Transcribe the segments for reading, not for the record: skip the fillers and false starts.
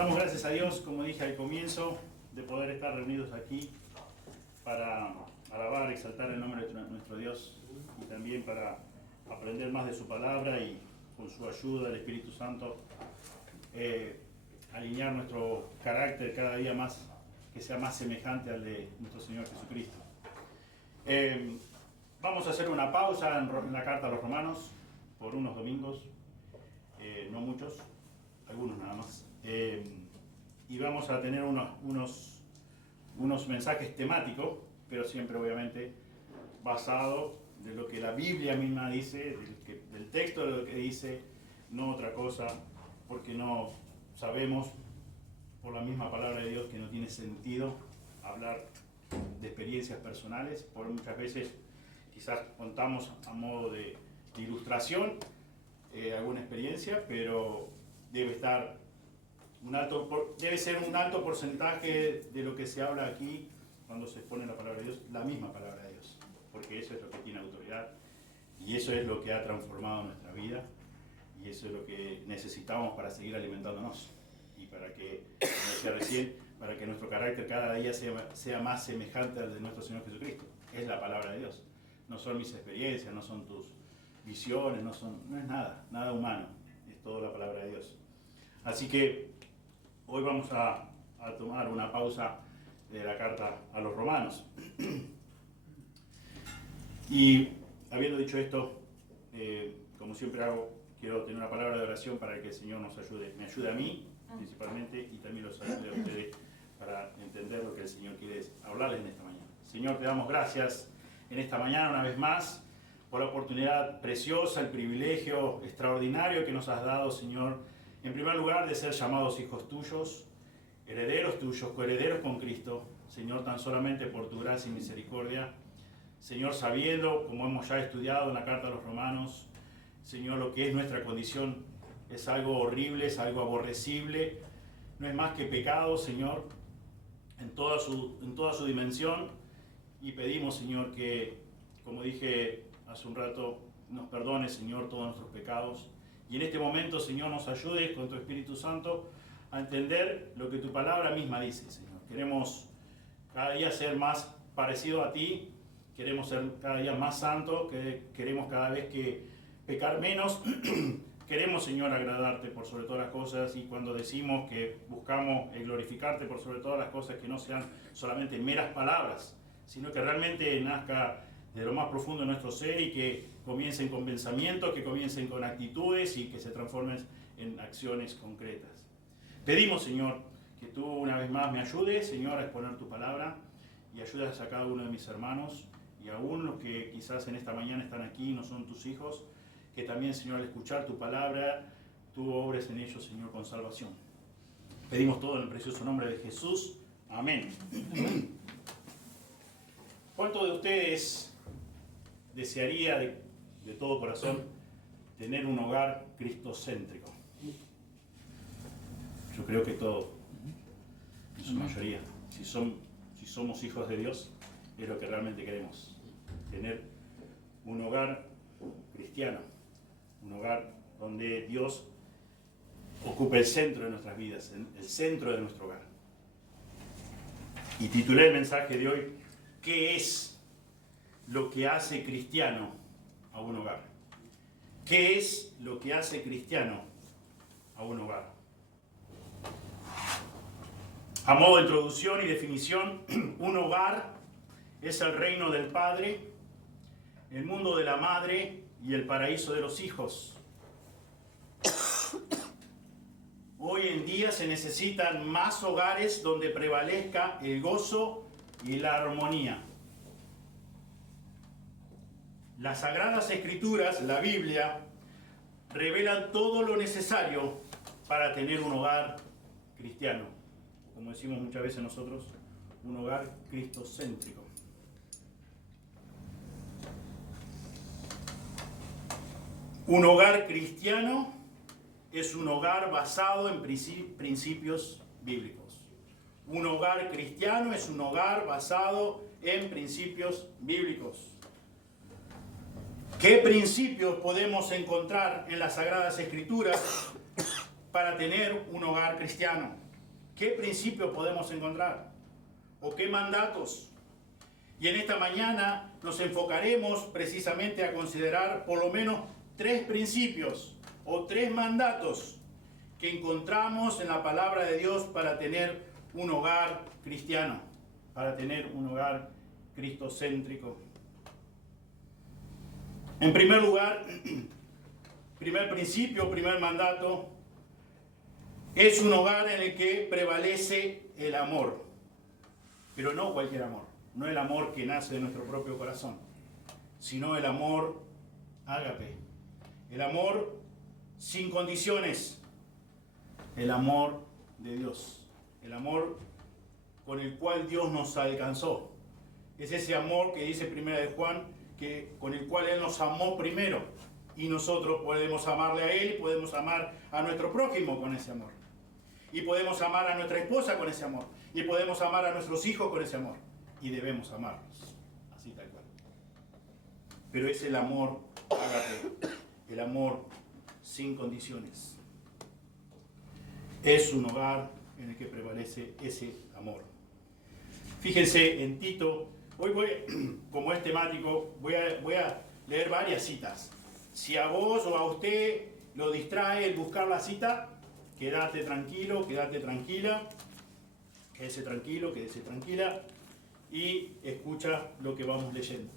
Damos gracias a Dios, como dije al comienzo, de poder estar reunidos aquí para alabar, exaltar el nombre de nuestro Dios y también para aprender más de su palabra y con su ayuda del Espíritu Santo alinear nuestro carácter cada día más, que sea más semejante al de nuestro Señor Jesucristo. Vamos a hacer una pausa en la carta a los Romanos por unos domingos, no muchos, algunos nada más. Y vamos a tener unos mensajes temáticos, pero siempre obviamente basado de lo que la Biblia misma dice, del texto de lo que dice, no otra cosa, porque no sabemos por la misma palabra de Dios que no tiene sentido hablar de experiencias personales, por muchas veces quizás contamos a modo de ilustración alguna experiencia, pero debe ser un alto porcentaje de lo que se habla aquí cuando se expone la palabra de Dios, la misma palabra de Dios, porque eso es lo que tiene autoridad y eso es lo que ha transformado nuestra vida y eso es lo que necesitamos para seguir alimentándonos y para que, como decía recién, para que nuestro carácter cada día sea más semejante al de nuestro Señor Jesucristo. Es la palabra de Dios, no son mis experiencias, no son tus visiones, no es nada humano, es toda la palabra de Dios. Así que hoy vamos a tomar una pausa de la carta a los Romanos. Y habiendo dicho esto, como siempre hago, quiero tener una palabra de oración para que el Señor nos ayude, me ayude a mí principalmente y también los ayude a ustedes para entender lo que el Señor quiere hablarles en esta mañana. Señor, te damos gracias en esta mañana una vez más por la oportunidad preciosa, el privilegio extraordinario que nos has dado, Señor, en primer lugar de ser llamados hijos tuyos, herederos tuyos, coherederos con Cristo, Señor, tan solamente por tu gracia y misericordia. Señor, sabiendo, como hemos ya estudiado en la carta a los Romanos, Señor, lo que es nuestra condición es algo horrible, es algo aborrecible, no es más que pecado, Señor, en toda su dimensión, y pedimos, Señor, que, como dije hace un rato, nos perdones, Señor, todos nuestros pecados, y en este momento, Señor, nos ayudes con tu Espíritu Santo a entender lo que tu palabra misma dice, Señor. Queremos cada día ser más parecido a ti, queremos ser cada día más santos, queremos cada vez que pecar menos, queremos, Señor, agradarte por sobre todas las cosas, y cuando decimos que buscamos glorificarte por sobre todas las cosas, que no sean solamente meras palabras, sino que realmente nazca de lo más profundo de nuestro ser y que comiencen con pensamientos, que comiencen con actitudes y que se transformen en acciones concretas. Pedimos, Señor, que tú una vez más me ayudes, Señor, a exponer tu palabra y ayudas a cada uno de mis hermanos y aún los que quizás en esta mañana están aquí y no son tus hijos, que también, Señor, al escuchar tu palabra, tú obres en ellos, Señor, con salvación. Pedimos todo en el precioso nombre de Jesús. Amén. ¿Cuántos de ustedes desearía de todo corazón tener un hogar cristocéntrico? Yo creo que todos, en su mayoría, si somos hijos de Dios, es lo que realmente queremos, tener un hogar cristiano, un hogar donde Dios ocupe el centro de nuestras vidas, el centro de nuestro hogar. Y titulé el mensaje de hoy, ¿qué es lo que hace cristiano a un hogar? ¿Qué es lo que hace cristiano a un hogar? A modo de introducción y definición, un hogar es el reino del Padre, el mundo de la madre y el paraíso de los hijos. Hoy en día se necesitan más hogares donde prevalezca el gozo y la armonía. Las Sagradas Escrituras, la Biblia, revelan todo lo necesario para tener un hogar cristiano. Como decimos muchas veces nosotros, un hogar cristocéntrico. Un hogar cristiano es un hogar basado en principios bíblicos. Un hogar cristiano es un hogar basado en principios bíblicos. ¿Qué principios podemos encontrar en las Sagradas Escrituras para tener un hogar cristiano? ¿Qué principios podemos encontrar? ¿O qué mandatos? Y en esta mañana nos enfocaremos precisamente a considerar por lo menos 3 principios o 3 mandatos que encontramos en la palabra de Dios para tener un hogar cristiano, para tener un hogar cristocéntrico. En primer lugar, primer principio, primer mandato, es un hogar en el que prevalece el amor, pero no cualquier amor, no el amor que nace de nuestro propio corazón, sino el amor ágape, el amor sin condiciones, el amor de Dios, el amor con el cual Dios nos alcanzó. Es ese amor que dice Primera de Juan, con el cual Él nos amó primero, y nosotros podemos amarle a Él y podemos amar a nuestro prójimo con ese amor. Y podemos amar a nuestra esposa con ese amor. Y podemos amar a nuestros hijos con ese amor. Y debemos amarlos. Así tal cual. Pero es el amor ágape, el amor sin condiciones. Es un hogar en el que prevalece ese amor. Fíjense en Tito. Hoy como es temático, voy a leer varias citas. Si a vos o a usted lo distrae el buscar la cita, quédate tranquilo, quédate tranquila, quédese tranquilo, quédese tranquila y escucha lo que vamos leyendo.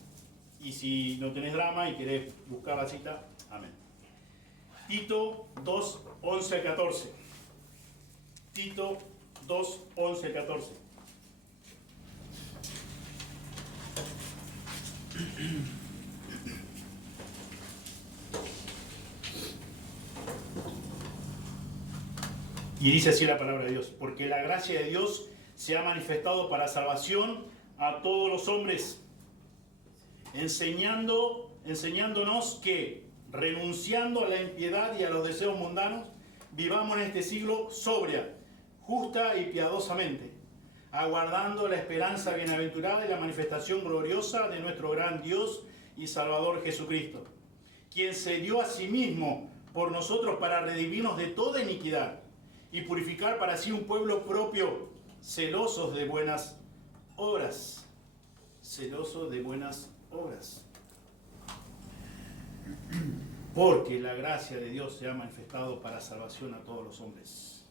Y si no tenés drama y querés buscar la cita, amén. Tito 2, 11 al 14. Tito 2, 11 al 14. Y dice así la palabra de Dios: porque la gracia de Dios se ha manifestado para salvación a todos los hombres, enseñándonos que, renunciando a la impiedad y a los deseos mundanos, vivamos en este siglo sobria, justa y piadosamente, aguardando la esperanza bienaventurada y la manifestación gloriosa de nuestro gran Dios y Salvador Jesucristo, quien se dio a sí mismo por nosotros para redimirnos de toda iniquidad y purificar para sí un pueblo propio, celosos de buenas obras. Celosos de buenas obras. Porque la gracia de Dios se ha manifestado para salvación a todos los hombres.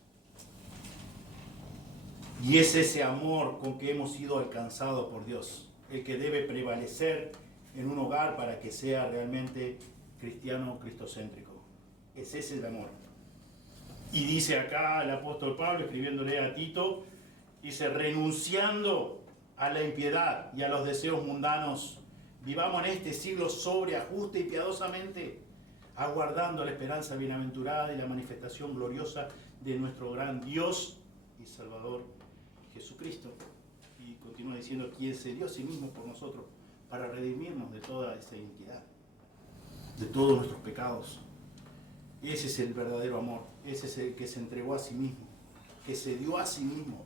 Y es ese amor con que hemos sido alcanzados por Dios, el que debe prevalecer en un hogar para que sea realmente cristiano, cristocéntrico. Es ese el amor. Y dice acá el apóstol Pablo, escribiéndole a Tito, dice: renunciando a la impiedad y a los deseos mundanos, vivamos en este siglo sobria, justa y piadosamente, aguardando la esperanza bienaventurada y la manifestación gloriosa de nuestro gran Dios y Salvador Jesucristo. Y continúa diciendo: quien se dio a sí mismo por nosotros para redimirnos de toda esa iniquidad, de todos nuestros pecados. Ese es el verdadero amor. Ese es el que se entregó a sí mismo, que se dio a sí mismo.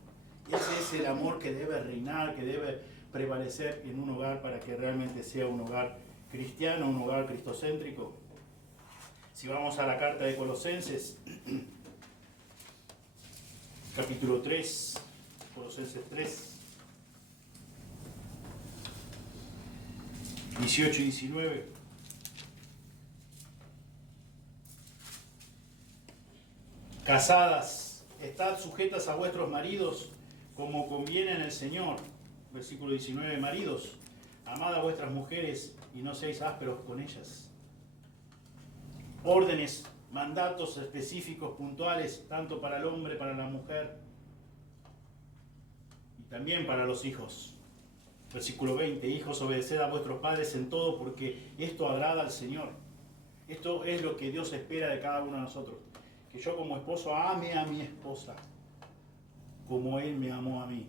Ese es el amor que debe reinar, que debe prevalecer en un hogar para que realmente sea un hogar cristiano, un hogar cristocéntrico. Si vamos a la carta de Colosenses, capítulo 3, Colosenses 3, 18 y 19. Casadas, estad sujetas a vuestros maridos como conviene en el Señor. Versículo 19, maridos, amad a vuestras mujeres y no seáis ásperos con ellas. Órdenes, mandatos específicos, puntuales, tanto para el hombre, para la mujer y también para los hijos. Versículo 20, hijos, obedeced a vuestros padres en todo, porque esto agrada al Señor. Esto es lo que Dios espera de cada uno de nosotros. Que yo como esposo ame a mi esposa como Él me amó a mí.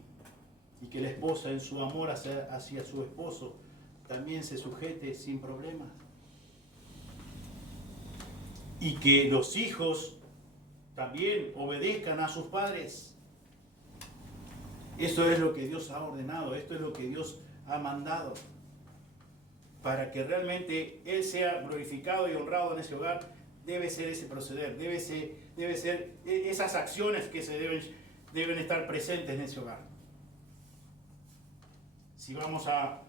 Y que la esposa en su amor hacia su esposo también se sujete sin problemas. Y que los hijos también obedezcan a sus padres. Eso es lo que Dios ha ordenado, esto es lo que Dios ha mandado. Para que realmente Él sea glorificado y honrado en ese hogar, debe ser ese proceder, debe ser esas acciones que se deben deben estar presentes en ese hogar. Si vamos a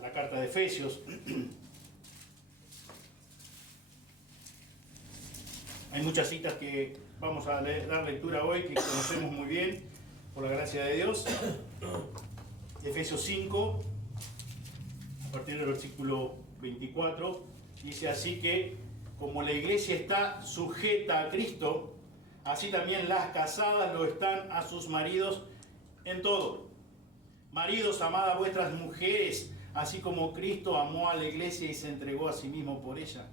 la carta de Efesios, hay muchas citas que vamos a dar lectura hoy que conocemos muy bien por la gracia de Dios. Efesios 5, a partir del versículo 24, dice: así que como la iglesia está sujeta a Cristo, así también las casadas lo están a sus maridos en todo. Maridos, amad a vuestras mujeres, así como Cristo amó a la iglesia y se entregó a sí mismo por ella,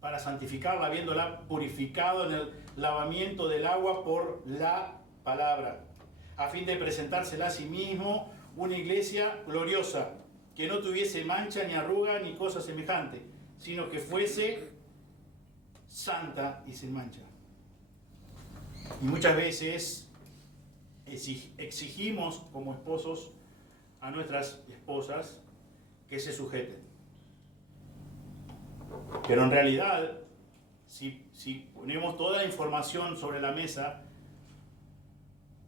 para santificarla, habiéndola purificado en el lavamiento del agua por la palabra, a fin de presentársela a sí mismo una iglesia gloriosa, que no tuviese mancha ni arruga ni cosa semejante, sino que fuese santa y sin mancha. Y muchas veces exigimos como esposos a nuestras esposas que se sujeten. Pero en realidad, si ponemos toda la información sobre la mesa,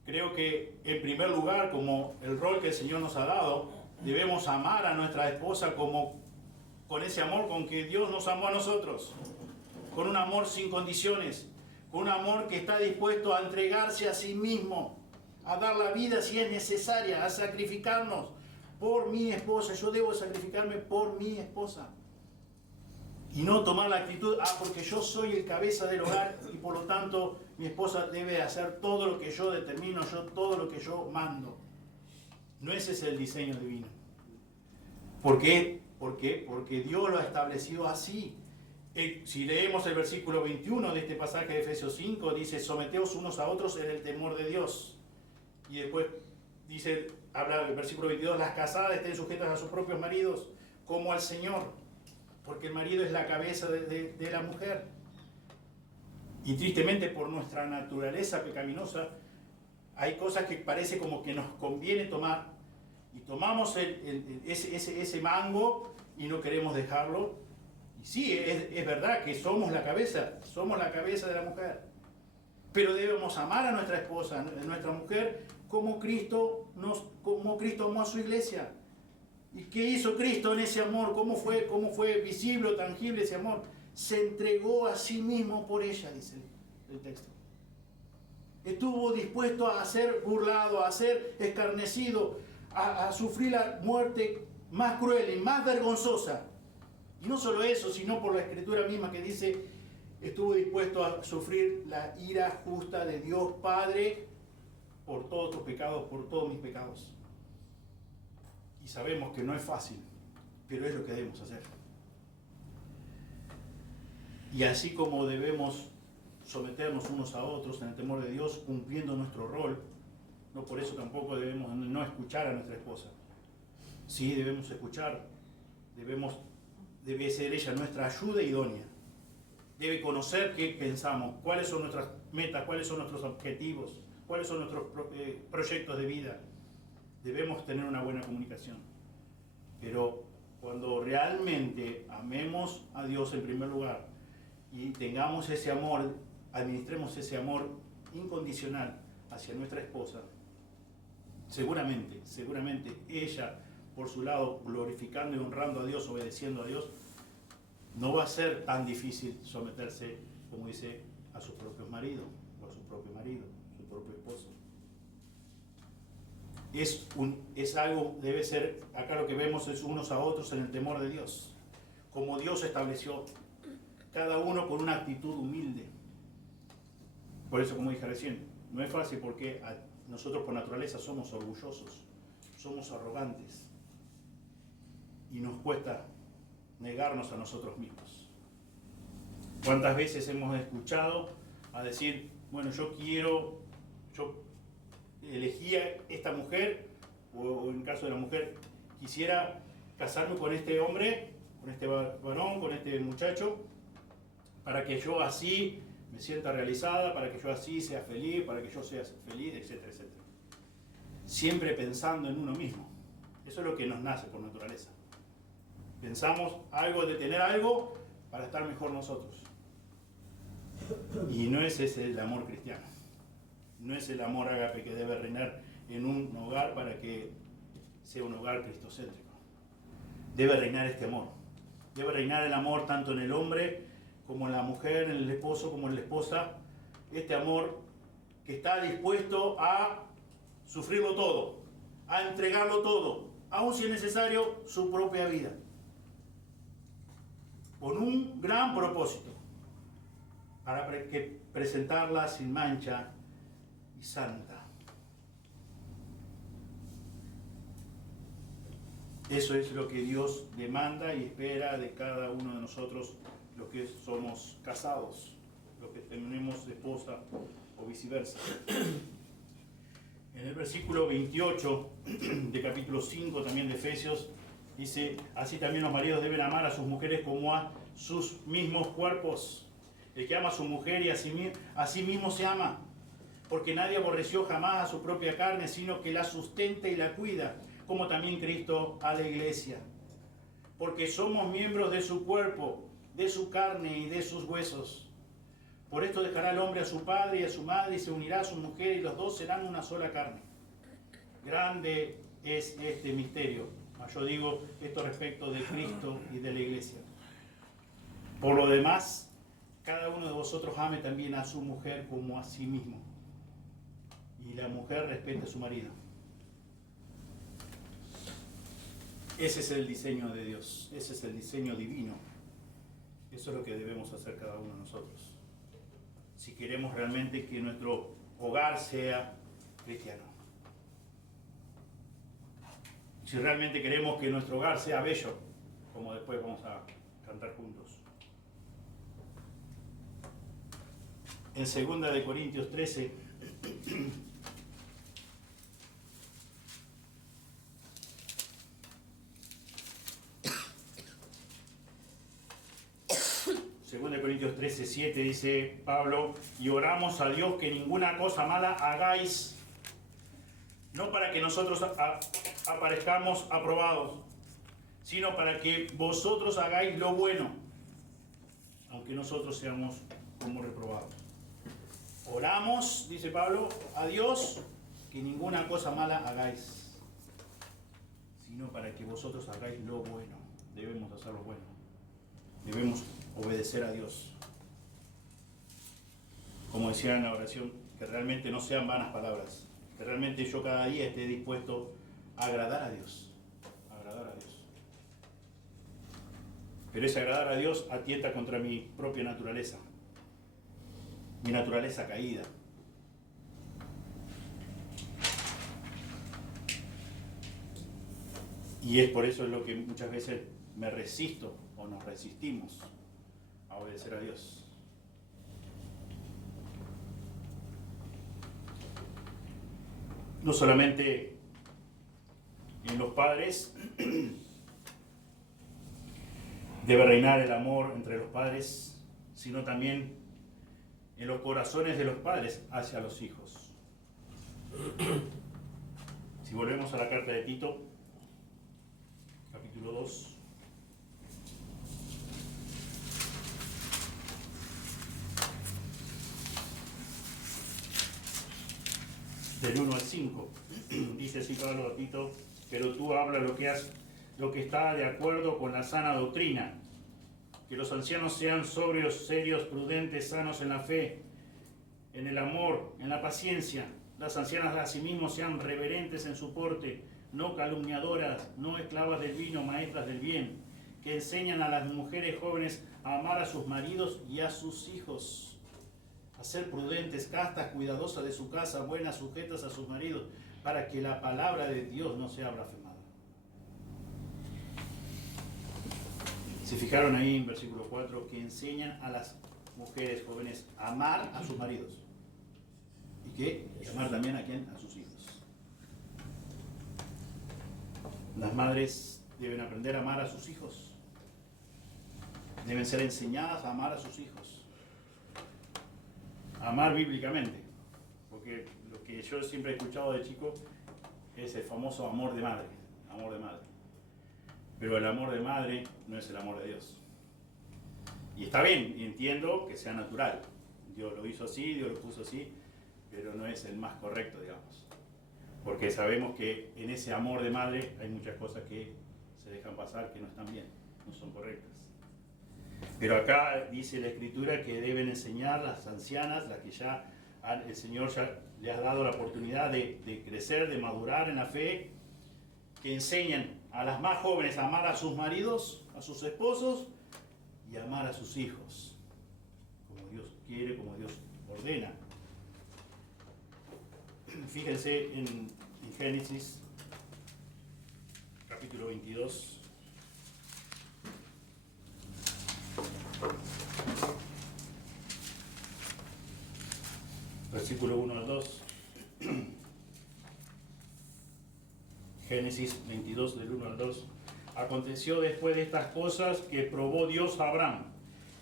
creo que en primer lugar, como el rol que el Señor nos ha dado, debemos amar a nuestra esposa con ese amor con que Dios nos amó a nosotros, con un amor sin condiciones, con un amor que está dispuesto a entregarse a sí mismo, a dar la vida si es necesaria, a sacrificarnos por mi esposa. Yo debo sacrificarme por mi esposa. Y no tomar la actitud, porque yo soy el cabeza del hogar y por lo tanto mi esposa debe hacer todo lo que yo determino, todo lo que yo mando. No ese es el diseño divino. ¿Por qué? Porque Dios lo ha establecido así. Si leemos el versículo 21 de este pasaje de Efesios 5, dice: someteos unos a otros en el temor de Dios. Y después dice, habla el versículo 22, las casadas estén sujetas a sus propios maridos como al Señor, porque el marido es la cabeza de la mujer. Y tristemente, por nuestra naturaleza pecaminosa, hay cosas que parece como que nos conviene tomar, y tomamos ese mango y no queremos dejarlo. Y sí, es verdad que somos la cabeza de la mujer, pero debemos amar a nuestra esposa, a nuestra mujer, como Cristo amó a su iglesia. ¿Y qué hizo Cristo en ese amor? ¿Cómo fue visible o tangible ese amor? Se entregó a sí mismo por ella, dice el texto. Estuvo dispuesto a ser burlado, a ser escarnecido, a sufrir la muerte más cruel y más vergonzosa. Y no solo eso, sino por la Escritura misma que dice: estuvo dispuesto a sufrir la ira justa de Dios Padre por todos tus pecados, por todos mis pecados. Y sabemos que no es fácil, pero es lo que debemos hacer. Y así como debemos someternos unos a otros en el temor de Dios, cumpliendo nuestro rol, no por eso tampoco debemos no escuchar a nuestra esposa. Sí, debemos escuchar, debe ser ella nuestra ayuda idónea. Debe conocer qué pensamos, cuáles son nuestras metas, cuáles son nuestros objetivos, cuáles son nuestros proyectos de vida. Debemos tener una buena comunicación. Pero cuando realmente amemos a Dios en primer lugar y tengamos ese amor, administremos ese amor incondicional hacia nuestra esposa, seguramente ella, por su lado, glorificando y honrando a Dios, obedeciendo a Dios, no va a ser tan difícil someterse, como dice, a sus propios maridos, o a su propio marido, su propio esposo. Es algo, debe ser, acá lo que vemos es unos a otros en el temor de Dios, como Dios estableció, cada uno con una actitud humilde. Por eso, como dije recién, no es fácil porque nosotros por naturaleza somos orgullosos, somos arrogantes y nos cuesta negarnos a nosotros mismos. ¿Cuántas veces hemos escuchado a decir, bueno, yo elegí a esta mujer, o en el caso de la mujer, quisiera casarme con este hombre, con este varón, con este muchacho, para que yo así me sienta realizada, para que yo así sea feliz, para que yo sea feliz, etcétera, etcétera. Siempre pensando en uno mismo. Eso es lo que nos nace por naturaleza. Pensamos de tener algo para estar mejor nosotros. Y no es ese el amor cristiano. No es el amor ágape que debe reinar en un hogar para que sea un hogar cristocéntrico. Debe reinar este amor. Debe reinar el amor tanto en el hombre como en la mujer, en el esposo como en la esposa. Este amor que está dispuesto a sufrirlo todo, a entregarlo todo, aun si es necesario su propia vida, con un gran propósito, para presentarla sin mancha y santa. Eso es lo que Dios demanda y espera de cada uno de nosotros, los que somos casados, los que tenemos esposa o viceversa. En el versículo 28 de capítulo 5 también de Efesios, dice: así también los maridos deben amar a sus mujeres como a sus mismos cuerpos. El que ama a su mujer y a sí mismo se ama, porque nadie aborreció jamás a su propia carne, sino que la sustenta y la cuida, como también Cristo a la iglesia. Porque somos miembros de su cuerpo, de su carne y de sus huesos. Por esto dejará el hombre a su padre y a su madre y se unirá a su mujer, y los dos serán una sola carne. Grande es este misterio. Yo digo esto respecto de Cristo y de la iglesia. Por lo demás, cada uno de vosotros ame también a su mujer como a sí mismo, y la mujer respete a su marido. Ese es el diseño de Dios, ese es el diseño divino. Eso es lo que debemos hacer cada uno de nosotros, si queremos realmente que nuestro hogar sea cristiano. Si realmente queremos que nuestro hogar sea bello, como después vamos a cantar juntos. En 2 de Corintios 13, Segunda de Corintios 13, 7 dice Pablo: y oramos a Dios que ninguna cosa mala hagáis, no para que nosotros aparezcamos aprobados, sino para que vosotros hagáis lo bueno, aunque nosotros seamos como reprobados. Oramos, dice Pablo, a Dios que ninguna cosa mala hagáis, sino para que vosotros hagáis lo bueno. Debemos hacer lo bueno. Debemos obedecer a Dios. Como decía en la oración, que realmente no sean vanas palabras, que realmente yo cada día esté dispuesto a agradar a Dios. A agradar a Dios. Pero ese agradar a Dios atienta contra mi propia naturaleza. Mi naturaleza caída. Y es por eso lo que muchas veces me resisto o nos resistimos a obedecer a Dios. No solamente en los padres debe reinar el amor entre los padres, sino también en los corazones de los padres hacia los hijos. Si volvemos a la carta de Tito, capítulo 2. Del 1 al 5, dice así Pablo a Tito: pero tú habla lo que está de acuerdo con la sana doctrina, que los ancianos sean sobrios, serios, prudentes, sanos en la fe, en el amor, en la paciencia. Las ancianas asimismo sean reverentes en su porte, no calumniadoras, no esclavas del vino, maestras del bien, que enseñan a las mujeres jóvenes a amar a sus maridos y a sus hijos, a ser prudentes, castas, cuidadosas de su casa, buenas, sujetas a sus maridos, para que la palabra de Dios no sea blasfemada. Se fijaron ahí en versículo 4, que enseñan a las mujeres jóvenes a amar a sus maridos. ¿Y qué? Y amar también a quién? A sus hijos. Las madres deben aprender a amar a sus hijos. Deben ser enseñadas a amar a sus hijos. A amar bíblicamente. Porque lo que yo siempre he escuchado de chico es el famoso amor de madre. Amor de madre. Pero el amor de madre no es el amor de Dios. Y está bien, entiendo que sea natural. Dios lo hizo así, Dios lo puso así. pero no es el más correcto, digamos. Porque sabemos que en ese amor de madre hay muchas cosas que se dejan pasar que no están bien, no son correctas. Pero acá dice la Escritura que deben enseñar las ancianas, las que ya el Señor ya les ha dado la oportunidad de crecer, de madurar en la fe, que enseñen a las más jóvenes a amar a sus maridos, a sus esposos y a amar a sus hijos, como Dios quiere, como Dios ordena. Fíjense en Génesis, capítulo 22. Versículo 1 al 2. Génesis 22, del 1 al 2. Aconteció después de estas cosas que probó Dios a Abraham.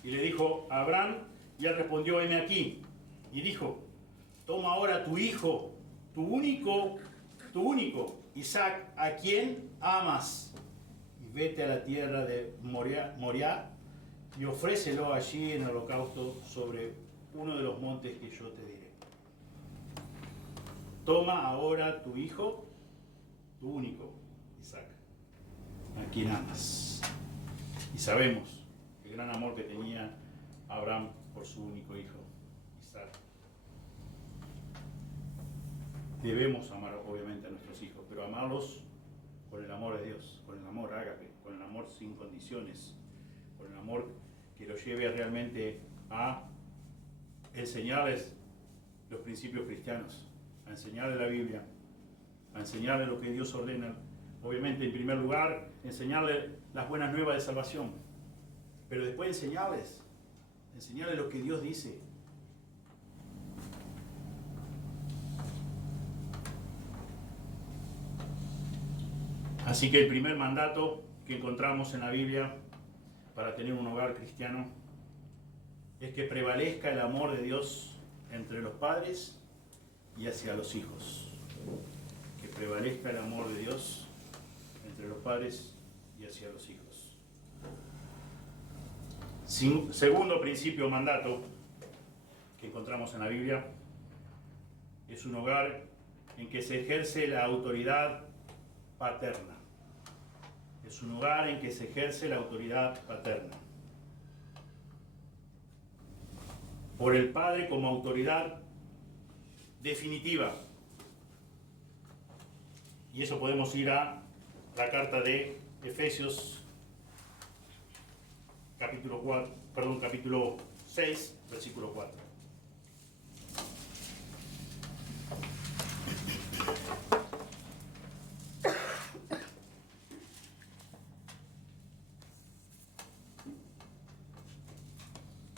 Y le dijo a Abraham, y él respondió, heme aquí. Y dijo, toma ahora tu hijo, tu único, Isaac, a quien amas, y vete a la tierra de Moriah, y ofrécelo allí en holocausto sobre uno de los montes que yo te diré. Toma ahora tu hijo, tu único, Isaac, a quien amas. Y sabemos el gran amor que tenía Abraham por su único hijo, Isaac. Debemos amar obviamente a nuestros hijos, pero amarlos con el amor de Dios, con el amor ágape, con el amor sin condiciones, con el amor que los lleve realmente a enseñarles los principios cristianos, a enseñarles la Biblia, a enseñarles lo que Dios ordena. Obviamente, en primer lugar, enseñarles las buenas nuevas de salvación, pero después enseñarles lo que Dios dice. Así que el primer mandato que encontramos en la Biblia para tener un hogar cristiano es que prevalezca el amor de Dios entre los padres y hacia los hijos. Que prevalezca el amor de Dios entre los padres y hacia los hijos. Segundo principio o mandato que encontramos en la Biblia es un hogar en que se ejerce la autoridad paterna. Es un hogar en que se ejerce la autoridad paterna. Por el padre como autoridad definitiva. Y eso podemos ir a la carta de Efesios, capítulo 6, versículo 4.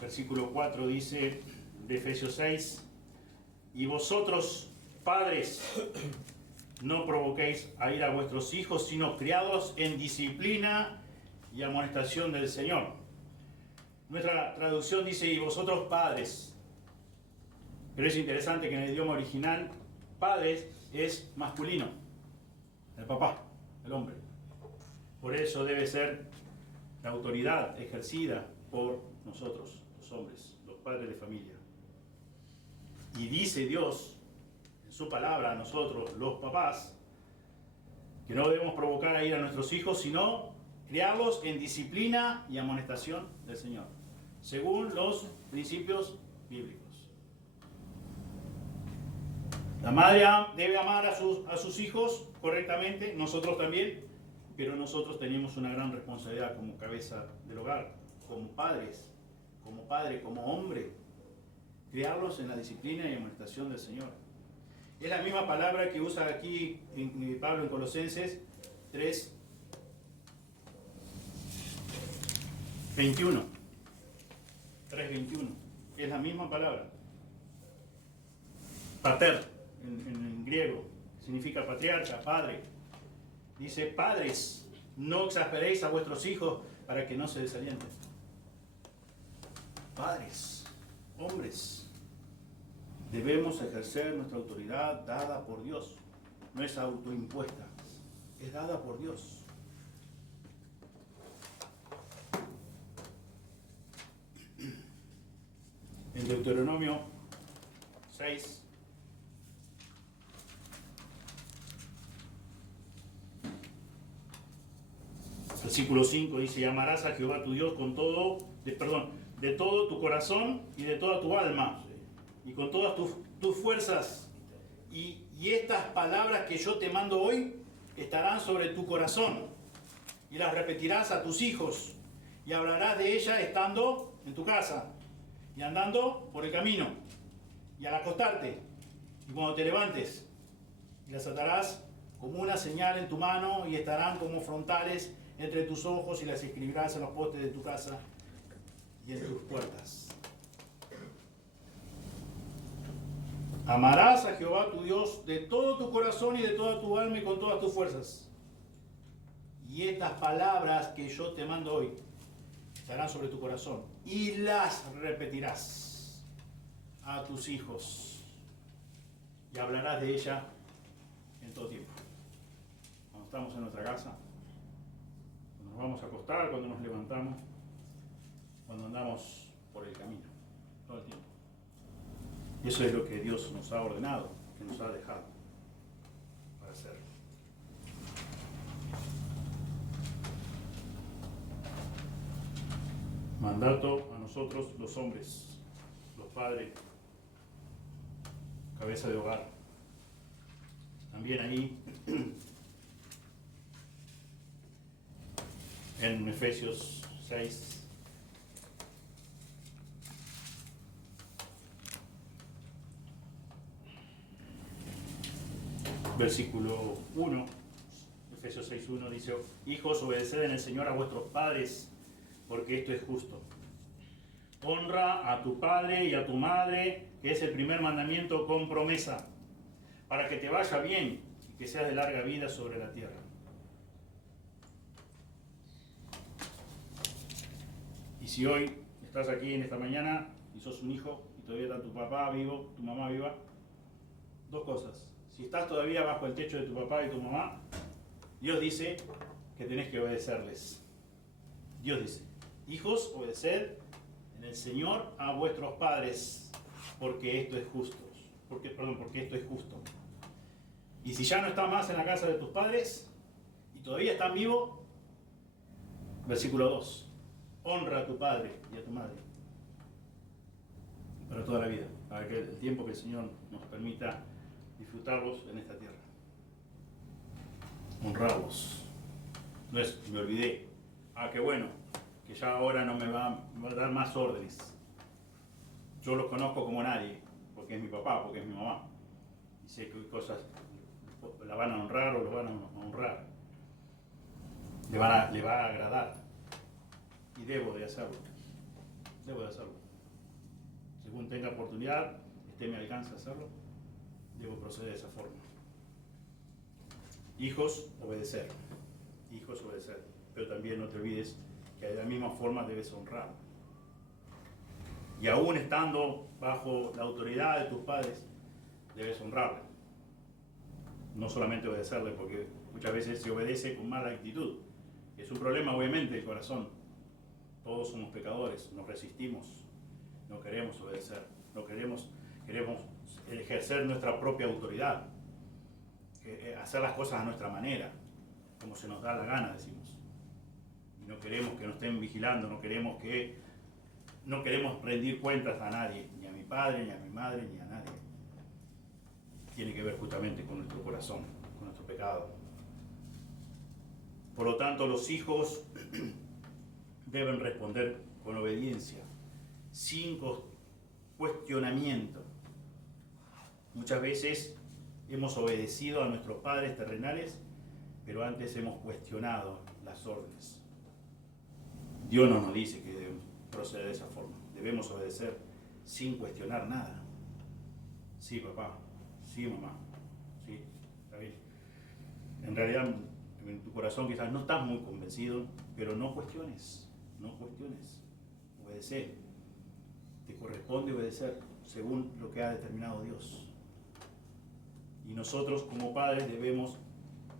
Versículo 4 dice de Efesios 6, y vosotros, padres, no provoquéis a ir a vuestros hijos, sino criados en disciplina y amonestación del Señor. Nuestra traducción dice, y vosotros, padres. Pero es interesante que en el idioma original, padres es masculino, el papá, el hombre. Por eso debe ser la autoridad ejercida por nosotros, los hombres, los padres de familia. Y dice Dios en su palabra a nosotros, los papás, que no debemos provocar a ir a nuestros hijos, sino criarlos en disciplina y amonestación del Señor, según los principios bíblicos. La madre debe amar a sus hijos correctamente, nosotros también, pero nosotros tenemos una gran responsabilidad como cabeza del hogar, como padres, como padre, como hombre, criarlos en la disciplina y amonestación del Señor. Es la misma palabra que usa aquí Pablo en Colosenses 3:21. 3:21. Es la misma palabra. Pater, en griego, significa patriarca, padre. Dice, padres, no exasperéis a vuestros hijos para que no se desalienten. Padres, hombres, debemos ejercer nuestra autoridad dada por Dios. No es autoimpuesta, es dada por Dios. En Deuteronomio 6, Versículo 5 dice, y amarás a Jehová tu Dios con todo, de todo tu corazón y de toda tu alma, y con todas tus fuerzas. Y estas palabras que yo te mando hoy estarán sobre tu corazón, y las repetirás a tus hijos, y hablarás de ellas estando en tu casa, y andando por el camino, y al acostarte, y cuando te levantes, y las atarás como una señal en tu mano, y estarán como frontales entre tus ojos, y las escribirás en los postes de tu casa y en tus puertas. Amarás a Jehová tu Dios de todo tu corazón y de toda tu alma y con todas tus fuerzas. Y estas palabras que yo te mando hoy estarán sobre tu corazón, y las repetirás a tus hijos, y hablarás de ella en todo tiempo. Cuando estamos en nuestra casa, cuando nos vamos a acostar, cuando nos levantamos, cuando andamos por el camino, todo el tiempo. Y eso es lo que Dios nos ha ordenado, que nos ha dejado para hacer. Mandato a nosotros los hombres, los padres, cabeza de hogar. También ahí en Efesios 6, versículo 1, Efesios 6:1 dice, hijos, obedeced en el Señor a vuestros padres, porque esto es justo. Honra a tu padre y a tu madre, que es el primer mandamiento con promesa, para que te vaya bien y que seas de larga vida sobre la tierra. Y si hoy estás aquí en esta mañana y sos un hijo y todavía está tu papá vivo, tu mamá viva, dos cosas. Si estás todavía bajo el techo de tu papá y tu mamá, Dios dice que tenés que obedecerles. Dios dice, hijos, obedeced en el Señor a vuestros padres, porque esto es justo. Porque esto es justo. Y si ya no estás más en la casa de tus padres y todavía están vivos, versículo 2, honra a tu padre y a tu madre para toda la vida, para que el tiempo que el Señor nos permita disfrutarlos en esta tierra. Honrarlos. No es, me olvidé. Qué bueno, que ya ahora no me va a dar más órdenes. Yo los conozco como nadie, porque es mi papá, porque es mi mamá. Y sé que cosas la van a honrar o los van a honrar. Le va a agradar. Y debo de hacerlo. Debo de hacerlo. Según tenga oportunidad, esté me alcance a hacerlo, debo proceder de esa forma. Hijos, obedecer. Hijos, obedecer. Pero también no te olvides que de la misma forma debes honrar. Y aún estando bajo la autoridad de tus padres, debes honrarle. No solamente obedecerle, porque muchas veces se obedece con mala actitud. Es un problema, obviamente, del corazón. Todos somos pecadores, nos resistimos, no queremos obedecer, no queremos ejercer nuestra propia autoridad, hacer las cosas a nuestra manera, como se nos da la gana, decimos. Y no queremos que nos estén vigilando, no queremos rendir cuentas a nadie, ni a mi padre, ni a mi madre, ni a nadie. Tiene que ver justamente con nuestro corazón, con nuestro pecado. Por lo tanto, los hijos deben responder con obediencia, sin cuestionamiento. Muchas veces hemos obedecido a nuestros padres terrenales, pero antes hemos cuestionado las órdenes. Dios no nos dice que debemos proceder de esa forma. Debemos obedecer sin cuestionar nada. Sí, papá. Sí, mamá. Sí, está bien. En realidad, en tu corazón quizás no estás muy convencido, pero no cuestiones. No cuestiones. Obedece. Te corresponde obedecer según lo que ha determinado Dios. Y nosotros como padres debemos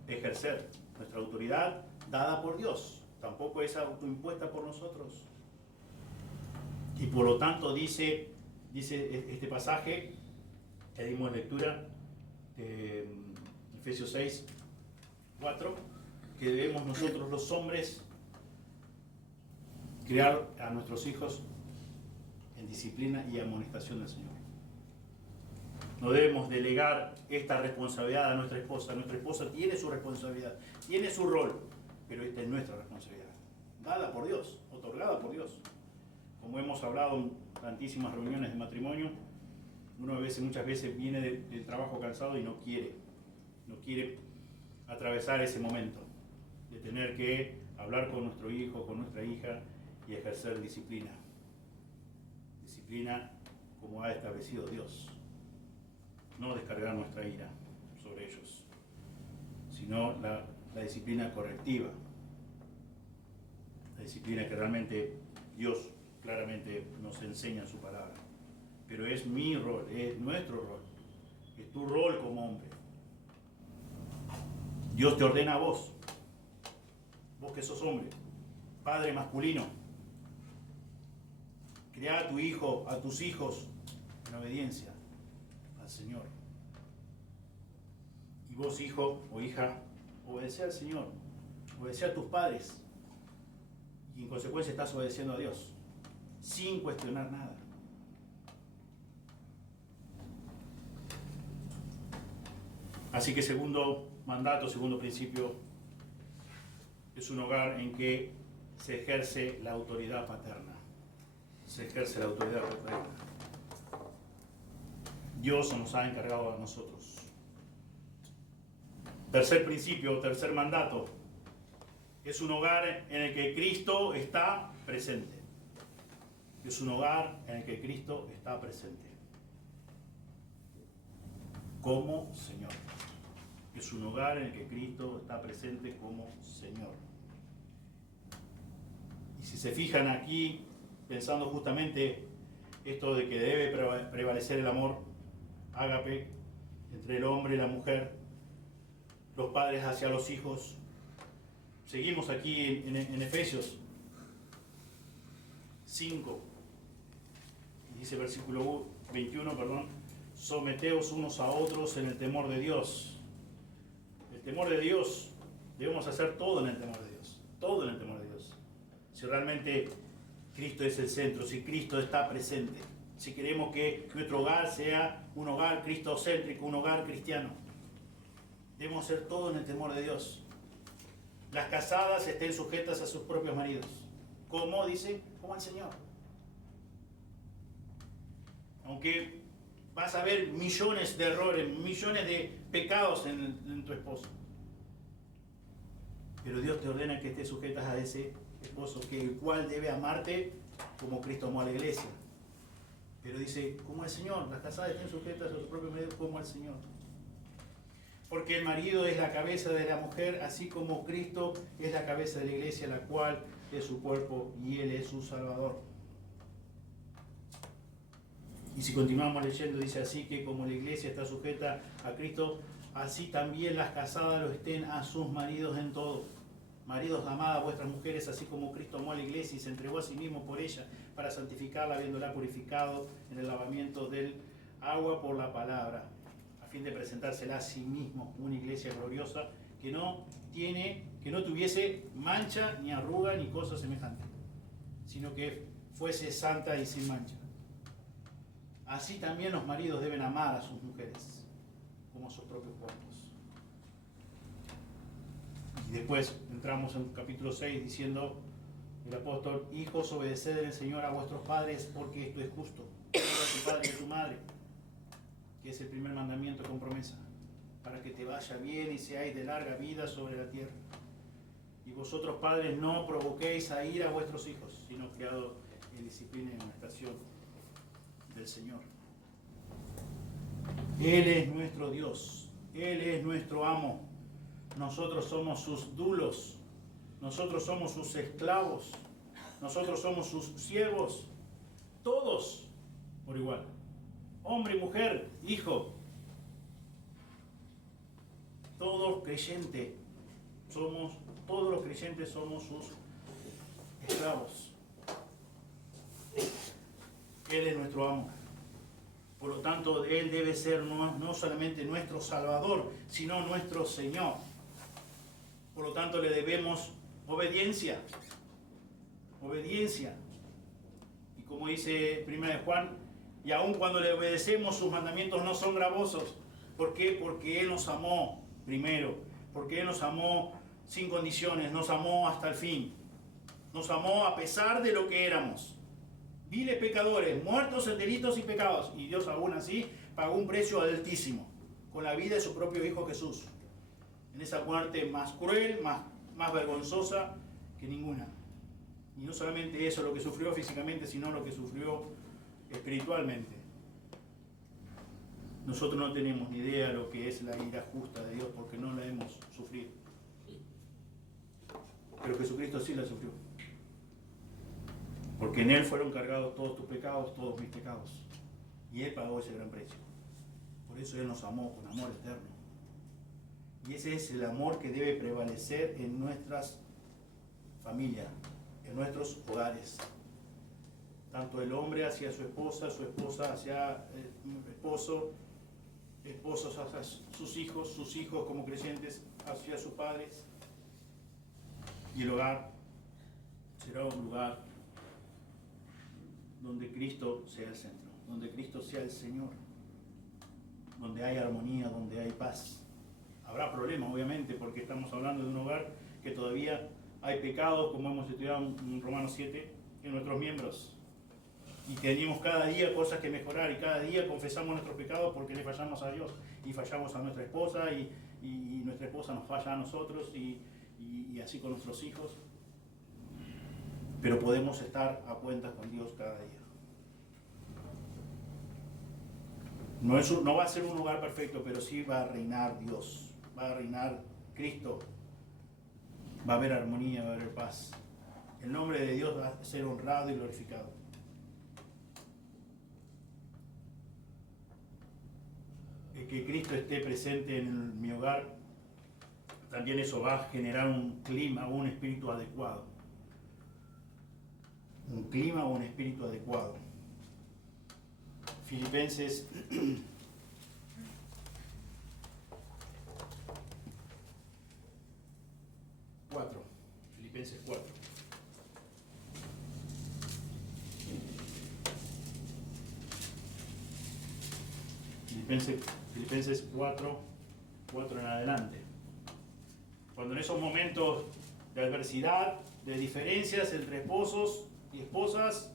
ejercer nuestra autoridad dada por Dios. Tampoco es autoimpuesta por nosotros. Y por lo tanto dice este pasaje que dimos lectura de Efesios 6, 4, que debemos nosotros los hombres criar a nuestros hijos en disciplina y amonestación del Señor. No debemos delegar esta responsabilidad a nuestra esposa. Nuestra esposa tiene su responsabilidad, tiene su rol, pero esta es nuestra responsabilidad, dada por Dios, otorgada por Dios. Como hemos hablado en tantísimas reuniones de matrimonio, uno muchas veces viene del trabajo cansado y no quiere atravesar ese momento de tener que hablar con nuestro hijo, con nuestra hija y ejercer disciplina. Disciplina como ha establecido Dios. No descargar nuestra ira sobre ellos, sino la disciplina correctiva. La disciplina que realmente Dios claramente nos enseña en su palabra. Pero es mi rol, es nuestro rol, es tu rol como hombre. Dios te ordena a vos que sos hombre, padre masculino, cría a tu hijo, a tus hijos en obediencia al Señor. Y vos, hijo o hija, obedece al Señor, obedece a tus padres, y en consecuencia estás obedeciendo a Dios, sin cuestionar nada. Así que segundo mandato, segundo principio, es un hogar en que se ejerce la autoridad paterna. Se ejerce la autoridad paterna. Dios nos ha encargado a nosotros. Tercer principio, tercer mandato, es un hogar en el que Cristo está presente. Es un hogar en el que Cristo está presente. Como Señor. Es un hogar en el que Cristo está presente como Señor. Y si se fijan aquí, pensando justamente esto de que debe prevalecer el amor ágape entre el hombre y la mujer, los padres hacia los hijos. Seguimos aquí en Efesios 5, dice versículo 21, someteos unos a otros en el temor de Dios. El temor de Dios, debemos hacer todo en el temor de Dios, todo en el temor de Dios. Si realmente Cristo es el centro, si Cristo está presente, si queremos que nuestro hogar sea un hogar cristocéntrico, un hogar cristiano, debemos hacer todo en el temor de Dios. Las casadas estén sujetas a sus propios maridos. ¿Cómo? Dice, como al Señor. Aunque vas a ver millones de errores, millones de pecados en tu esposo, pero Dios te ordena que estés sujetas a ese esposo, el cual debe amarte como Cristo amó a la iglesia. Pero dice, como al Señor, las casadas estén sujetas a su propio marido como al Señor. Porque el marido es la cabeza de la mujer, así como Cristo es la cabeza de la iglesia, la cual es su cuerpo y Él es su Salvador. Y si continuamos leyendo, dice así que como la iglesia está sujeta a Cristo, así también las casadas lo estén a sus maridos en todo. Maridos, amad a vuestras mujeres, así como Cristo amó a la iglesia y se entregó a sí mismo por ella, para santificarla, habiéndola purificado en el lavamiento del agua por la palabra, a fin de presentársela a sí mismo una iglesia gloriosa que no tuviese mancha, ni arruga, ni cosa semejante, sino que fuese santa y sin mancha. Así también los maridos deben amar a sus mujeres como a sus propios cuerpos. Y después entramos en capítulo 6 diciendo el apóstol, hijos, obedeced en el Señor a vuestros padres, porque esto es justo. Honra a tu padre y a tu madre, que es el primer mandamiento con promesa, para que te vaya bien y seáis de larga vida sobre la tierra. Y vosotros, padres, no provoquéis a ira a vuestros hijos, sino criados en disciplina y amonestación del Señor. Él es nuestro Dios, Él es nuestro amo. Nosotros somos sus dulos, nosotros somos sus esclavos, nosotros somos sus siervos, todos por igual, hombre, mujer, hijo, todos los creyentes somos sus esclavos. Él es nuestro amo. Por lo tanto, Él debe ser no solamente nuestro Salvador, sino nuestro Señor. Por lo tanto, le debemos obediencia. obediencia. Y como dice 1 de Juan, y aun cuando le obedecemos, sus mandamientos no son gravosos. ¿Por qué? Porque Él nos amó primero, porque Él nos amó sin condiciones, nos amó hasta el fin. Nos amó a pesar de lo que éramos. Viles pecadores, muertos en delitos y pecados. Y Dios aún así pagó un precio altísimo, con la vida de su propio Hijo Jesús. En esa muerte más cruel, más vergonzosa que ninguna. Y no solamente eso, lo que sufrió físicamente, sino lo que sufrió espiritualmente. Nosotros no tenemos ni idea de lo que es la ira justa de Dios porque no la hemos sufrido. Pero Jesucristo sí la sufrió. Porque en Él fueron cargados todos tus pecados, todos mis pecados. Y Él pagó ese gran precio. Por eso Él nos amó con amor eterno. Y ese es el amor que debe prevalecer en nuestras familias, en nuestros hogares. Tanto el hombre hacia su esposa hacia el esposo, esposos hacia sus hijos como creyentes hacia sus padres. Y el hogar será un lugar donde Cristo sea el centro, donde Cristo sea el Señor, donde hay armonía, donde hay paz. Habrá problemas, obviamente, porque estamos hablando de un hogar que todavía hay pecados, como hemos estudiado en Romanos 7, en nuestros miembros. Y tenemos cada día cosas que mejorar, y cada día confesamos nuestros pecados porque le fallamos a Dios, y fallamos a nuestra esposa, y nuestra esposa nos falla a nosotros, y así con nuestros hijos. Pero podemos estar a cuentas con Dios cada día. No va a ser un lugar perfecto, pero sí va a reinar Dios, va a reinar Cristo, va a haber armonía, va a haber paz. El nombre de Dios va a ser honrado y glorificado. El que Cristo esté presente en mi hogar, también eso va a generar un clima, un espíritu adecuado. Un clima o un espíritu adecuado. Filipenses 4. Filipenses 4. Filipenses 4 en adelante. Cuando en esos momentos de adversidad, de diferencias entre esposos y esposas,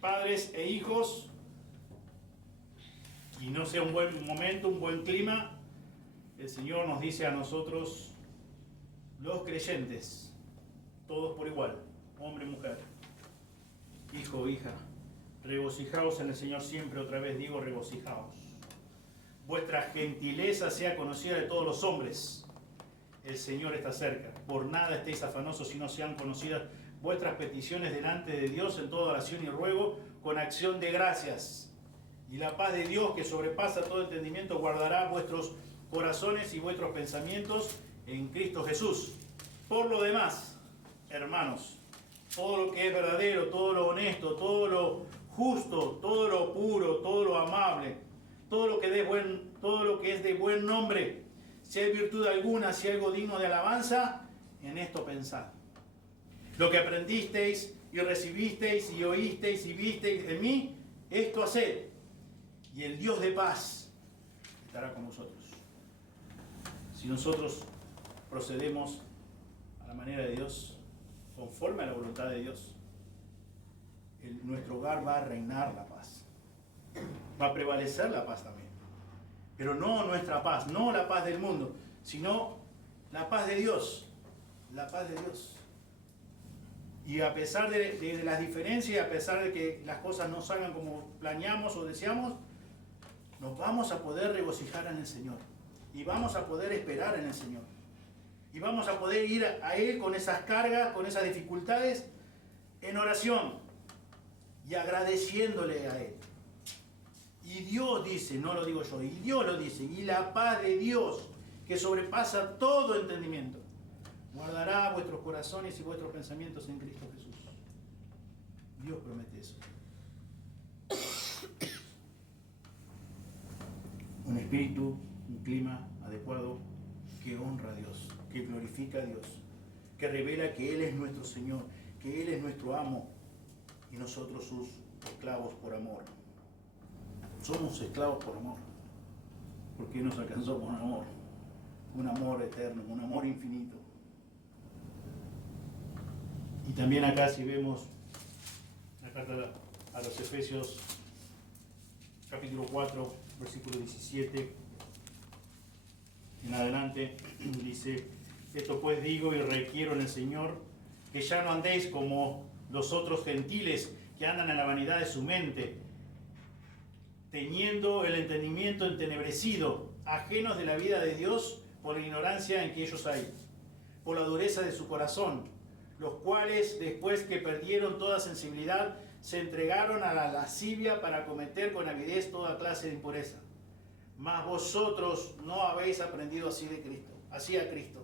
padres e hijos, y no sea un buen momento, un buen clima, el Señor nos dice a nosotros, los creyentes, todos por igual, hombre, mujer, hijo, hija, regocijaos en el Señor siempre, otra vez digo, regocijaos. Vuestra gentileza sea conocida de todos los hombres. El Señor está cerca. Por nada estéis afanosos, sino sean conocidas vuestras peticiones delante de Dios en toda oración y ruego, con acción de gracias. Y la paz de Dios, que sobrepasa todo entendimiento, guardará vuestros corazones y vuestros pensamientos en Cristo Jesús. Por lo demás, hermanos, todo lo que es verdadero, todo lo honesto, todo lo justo, todo lo puro, todo lo amable, todo lo que es de buen nombre, si hay virtud alguna, si hay algo digno de alabanza, en esto pensad. Lo que aprendisteis y recibisteis y oísteis y visteis en mí, esto haced, y el Dios de paz estará con vosotros. Si nosotros procedemos a la manera de Dios, conforme a la voluntad de Dios, en nuestro hogar va a reinar la paz. Va a prevalecer la paz también. Pero no nuestra paz, no la paz del mundo, sino la paz de Dios. La paz de Dios. Y a pesar de las diferencias, a pesar de que las cosas no salgan como planeamos o deseamos, nos vamos a poder regocijar en el Señor. Y vamos a poder esperar en el Señor. Y vamos a poder ir a Él con esas cargas, con esas dificultades, en oración. Y agradeciéndole a Él. Y Dios dice, no lo digo yo, y Dios lo dice, y la paz de Dios, que sobrepasa todo entendimiento, guardará vuestros corazones y vuestros pensamientos en Cristo Jesús. Dios promete eso. Un espíritu, un clima adecuado que honra a Dios, que glorifica a Dios, que revela que Él es nuestro Señor, que Él es nuestro amo y nosotros sus esclavos por amor. Somos esclavos por amor, porque nos alcanzó con un amor eterno, un amor infinito. Y también acá si vemos la carta a los Efesios, capítulo 4, versículo 17 en adelante, dice: esto pues digo y requiero en el Señor, que ya no andéis como los otros gentiles que andan en la vanidad de su mente, teniendo el entendimiento entenebrecido, ajenos de la vida de Dios por la ignorancia en que ellos hay, por la dureza de su corazón, los cuales, después que perdieron toda sensibilidad, se entregaron a la lascivia para cometer con avidez toda clase de impureza. Mas vosotros no habéis aprendido así a Cristo.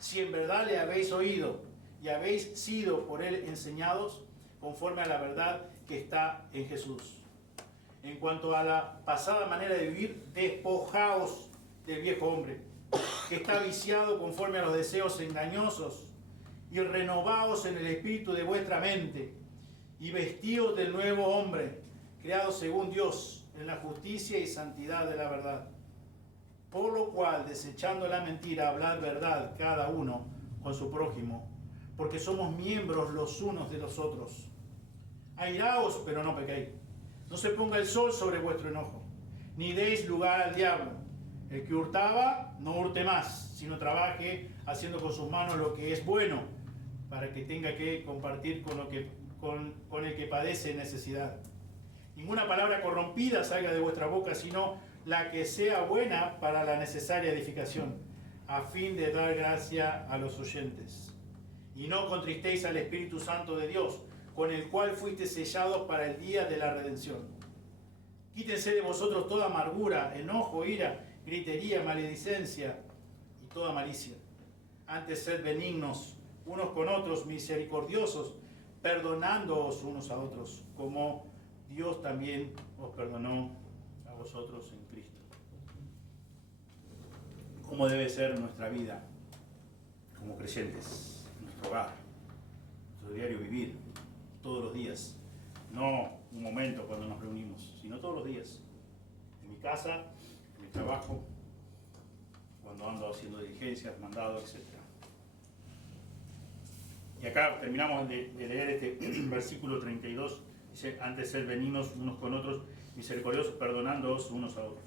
Si en verdad le habéis oído y habéis sido por Él enseñados, conforme a la verdad que está en Jesús. En cuanto a la pasada manera de vivir, despojaos del viejo hombre, que está viciado conforme a los deseos engañosos, y renovaos en el espíritu de vuestra mente, y vestíos del nuevo hombre, creado según Dios, en la justicia y santidad de la verdad. Por lo cual, desechando la mentira, hablad verdad cada uno con su prójimo, porque somos miembros los unos de los otros. Airaos, pero no pequéis. No se ponga el sol sobre vuestro enojo, ni deis lugar al diablo. El que hurtaba, no hurte más, sino trabaje haciendo con sus manos lo que es bueno, para que tenga que compartir con el que padece necesidad. Ninguna palabra corrompida salga de vuestra boca, sino la que sea buena para la necesaria edificación, a fin de dar gracia a los oyentes. Y no contristéis al Espíritu Santo de Dios, con el cual fuisteis sellados para el día de la redención. Quítense de vosotros toda amargura, enojo, ira, gritería, maledicencia y toda malicia. Antes sed benignos unos con otros, misericordiosos, perdonándoos unos a otros, como Dios también os perdonó a vosotros en Cristo. ¿Cómo debe ser nuestra vida como creyentes, nuestro hogar, nuestro diario vivir, todos los días? No un momento cuando nos reunimos, sino todos los días. En mi casa, en mi trabajo, cuando ando haciendo diligencias, mandados, etc. Y acá terminamos de leer este versículo 32. Dice: antes ser benignos unos con otros, misericordiosos, perdonándoos unos a otros.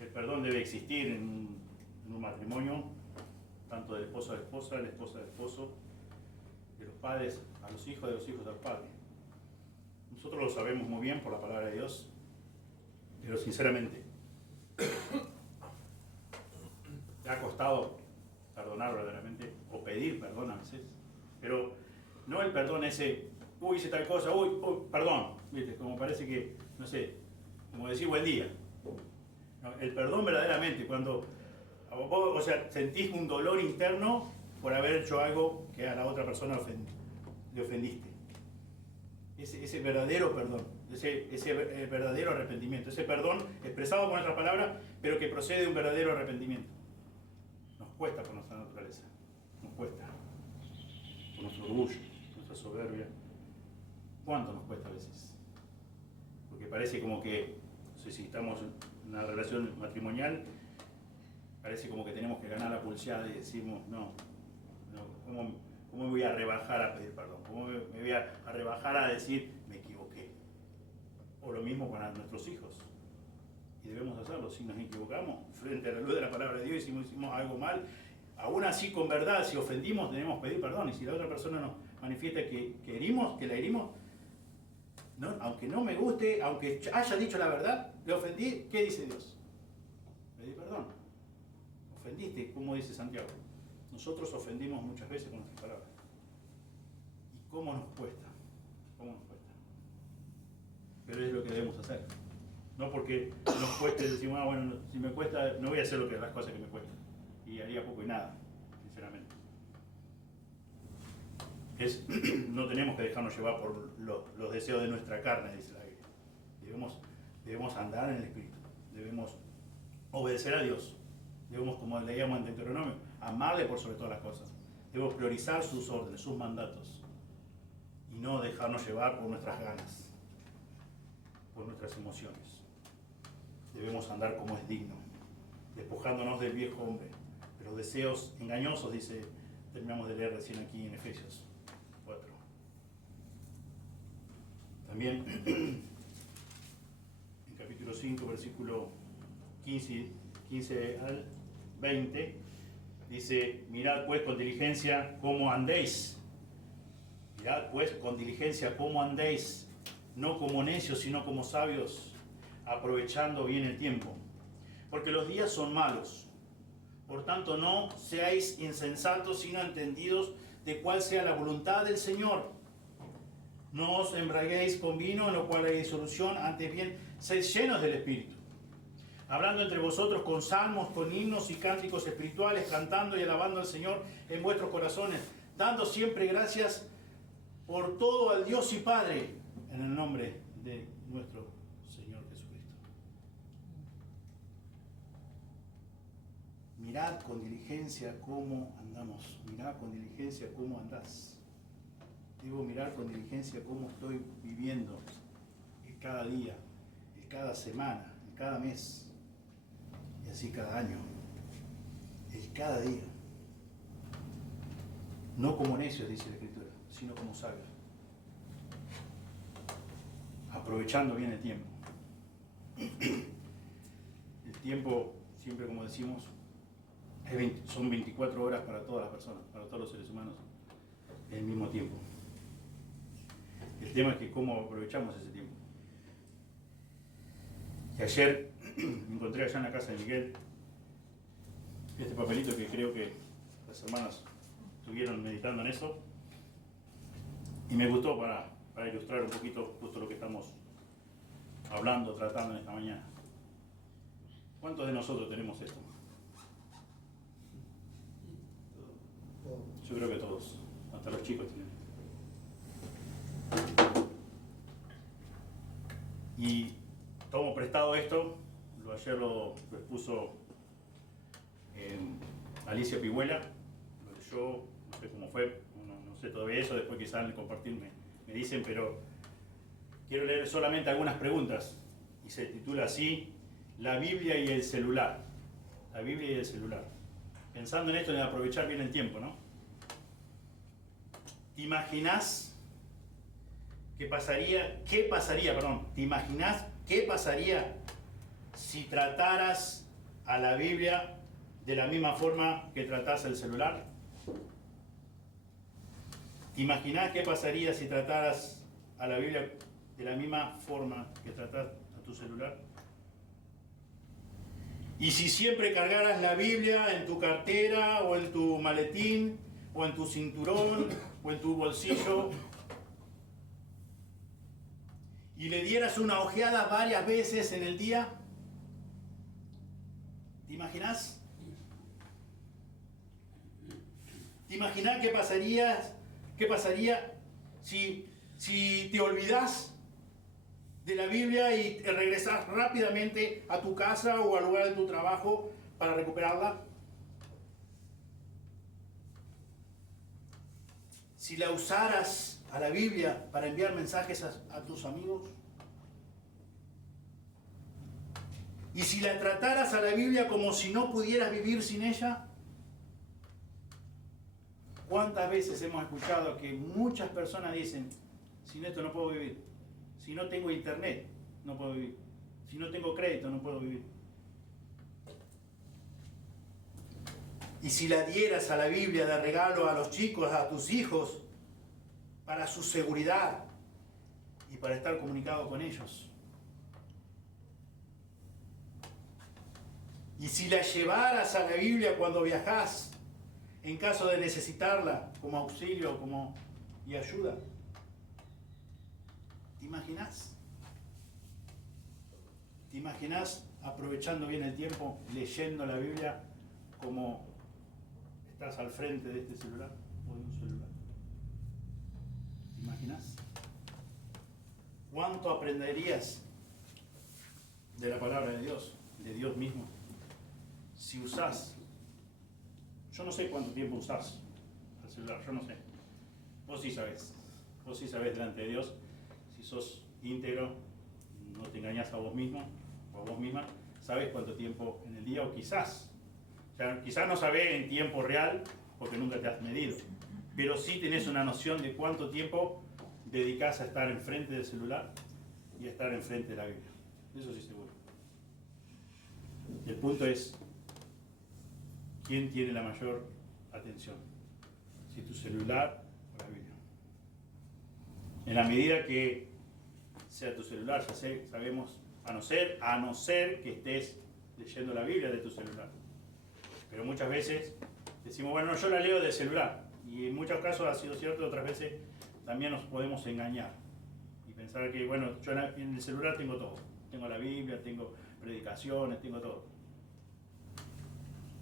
El perdón debe existir en un matrimonio, tanto del esposo a la esposa, de la esposa al esposo, de los padres a los hijos, de los hijos al padre. Nosotros lo sabemos muy bien por la palabra de Dios, pero sinceramente, ¿te ha costado perdonar verdaderamente o pedir perdón a veces? Pero no el perdón ese: uy, hice tal cosa, uy, perdón, ¿viste? Como parece que, no sé, como decir buen día. No, el perdón verdaderamente, cuando vos, o sea, sentís un dolor interno por haber hecho algo que a la otra persona le ofendiste. Ese verdadero perdón, ese verdadero arrepentimiento, ese perdón expresado con otras palabras, pero que procede de un verdadero arrepentimiento. Nos cuesta por nuestra naturaleza, nos cuesta, por nuestro orgullo, nuestra soberbia. ¿Cuánto nos cuesta a veces? Porque parece como que, no sé si estamos en una relación matrimonial, parece como que tenemos que ganar la pulseada y decimos: no, ¿cómo me voy a rebajar a pedir perdón? ¿Cómo me voy a rebajar a decir me equivoqué? O lo mismo con nuestros hijos. Y debemos hacerlo. Si nos equivocamos frente a la luz de la palabra de Dios, hicimos algo mal, aún así con verdad, si ofendimos, debemos pedir perdón. Y si la otra persona nos manifiesta que la herimos, ¿no? Aunque no me guste, aunque haya dicho la verdad, le ofendí, ¿qué dice Dios? Pedí perdón. Ofendiste, como dice Santiago. Nosotros ofendimos muchas veces con nuestras palabras. ¿Y cómo nos cuesta? ¿Cómo nos cuesta? Pero es lo que debemos hacer. No porque nos cueste, decimos: bueno, si me cuesta, no voy a hacer las cosas que me cuestan. Y haría poco y nada, sinceramente. No tenemos que dejarnos llevar por los deseos de nuestra carne, dice la Biblia. Debemos andar en el Espíritu. Debemos obedecer a Dios. Debemos, como leíamos en Deuteronomio, amarle por sobre todas las cosas. Debemos priorizar sus órdenes, sus mandatos, y no dejarnos llevar por nuestras ganas, por nuestras emociones. Debemos andar como es digno, despojándonos del viejo hombre, de los deseos engañosos, dice, terminamos de leer recién aquí en Efesios 4. También en capítulo 5, versículo 15 al 20, dice, mirad pues con diligencia cómo andéis. Mirad pues con diligencia cómo andéis, no como necios, sino como sabios, aprovechando bien el tiempo. Porque los días son malos. Por tanto, no seáis insensatos, sino entendidos de cuál sea la voluntad del Señor. No os embriaguéis con vino, en lo cual hay disolución, antes bien, sed llenos del Espíritu. Hablando entre vosotros con salmos, con himnos y cánticos espirituales, cantando y alabando al Señor en vuestros corazones, dando siempre gracias por todo al Dios y Padre, en el nombre de nuestro Señor Jesucristo. Mirad con diligencia cómo andamos, mirad con diligencia cómo andás. Debo mirar con diligencia cómo estoy viviendo cada día, cada semana, cada mes, y así cada año, cada día. No como necios, dice la Escritura, sino como sabios. Aprovechando bien el tiempo. El tiempo, siempre como decimos, son 24 horas para todas las personas, para todos los seres humanos, en el mismo tiempo. El tema es que cómo aprovechamos ese tiempo. Y ayer me encontré allá en la casa de Miguel este papelito que creo que las hermanas estuvieron meditando en eso, y me gustó para ilustrar un poquito justo lo que estamos hablando, tratando en esta mañana. ¿Cuántos de nosotros tenemos esto? Yo creo que todos, hasta los chicos tienen. Y tomo prestado esto, ayer lo expuso Alicia Pigüela, lo leyó, no sé cómo fue, no sé todavía eso, después quizás al compartirme me dicen, pero quiero leer solamente algunas preguntas, y se titula así, La Biblia y el celular. La Biblia y el celular. Pensando en esto de aprovechar bien el tiempo, ¿no? ¿Te imaginás ¿te imaginás qué pasaría si trataras a la Biblia de la misma forma que tratás el celular? ¿Te imaginás qué pasaría si trataras a la Biblia de la misma forma que tratás a tu celular? Y si siempre cargaras la Biblia en tu cartera, o en tu maletín, o en tu cinturón, o en tu bolsillo, y le dieras una ojeada varias veces en el día, ¿te imaginás? ¿Te imaginás qué pasaría si te olvidás de la Biblia y regresás rápidamente a tu casa o al lugar de tu trabajo para recuperarla? Si la usaras a la Biblia para enviar mensajes a tus amigos. Y si la trataras a la Biblia como si no pudieras vivir sin ella. ¿Cuántas veces hemos escuchado que muchas personas dicen, sin esto no puedo vivir? Si no tengo internet, no puedo vivir. Si no tengo crédito, no puedo vivir. Y si la dieras a la Biblia de regalo a los chicos, a tus hijos, para su seguridad y para estar comunicado con ellos. Y si la llevaras a la Biblia cuando viajás, en caso de necesitarla como auxilio y ayuda. ¿Te imaginás? ¿Te imaginás aprovechando bien el tiempo, leyendo la Biblia como estás al frente de este celular o de un celular? ¿Te imaginás? ¿Cuánto aprenderías de la palabra de Dios mismo, si usás? Yo no sé cuánto tiempo usás al celular, yo no sé. Vos sí sabés. Vos sí sabés delante de Dios, si sos íntegro, no te engañás a vos mismo o a vos misma, sabés cuánto tiempo en el día, o quizás no sabés en tiempo real porque nunca te has medido, pero sí tenés una noción de cuánto tiempo dedicás a estar enfrente del celular y a estar enfrente de la Biblia. Eso sí seguro. El punto es, ¿quién tiene la mayor atención? Si tu celular o la Biblia. En la medida que sea tu celular, ya sabemos, a no ser que estés leyendo la Biblia de tu celular. Pero muchas veces decimos, bueno, yo la leo del celular. Y en muchos casos ha sido cierto, otras veces también nos podemos engañar. Y pensar que, bueno, yo en el celular tengo todo. Tengo la Biblia, tengo predicaciones, tengo todo.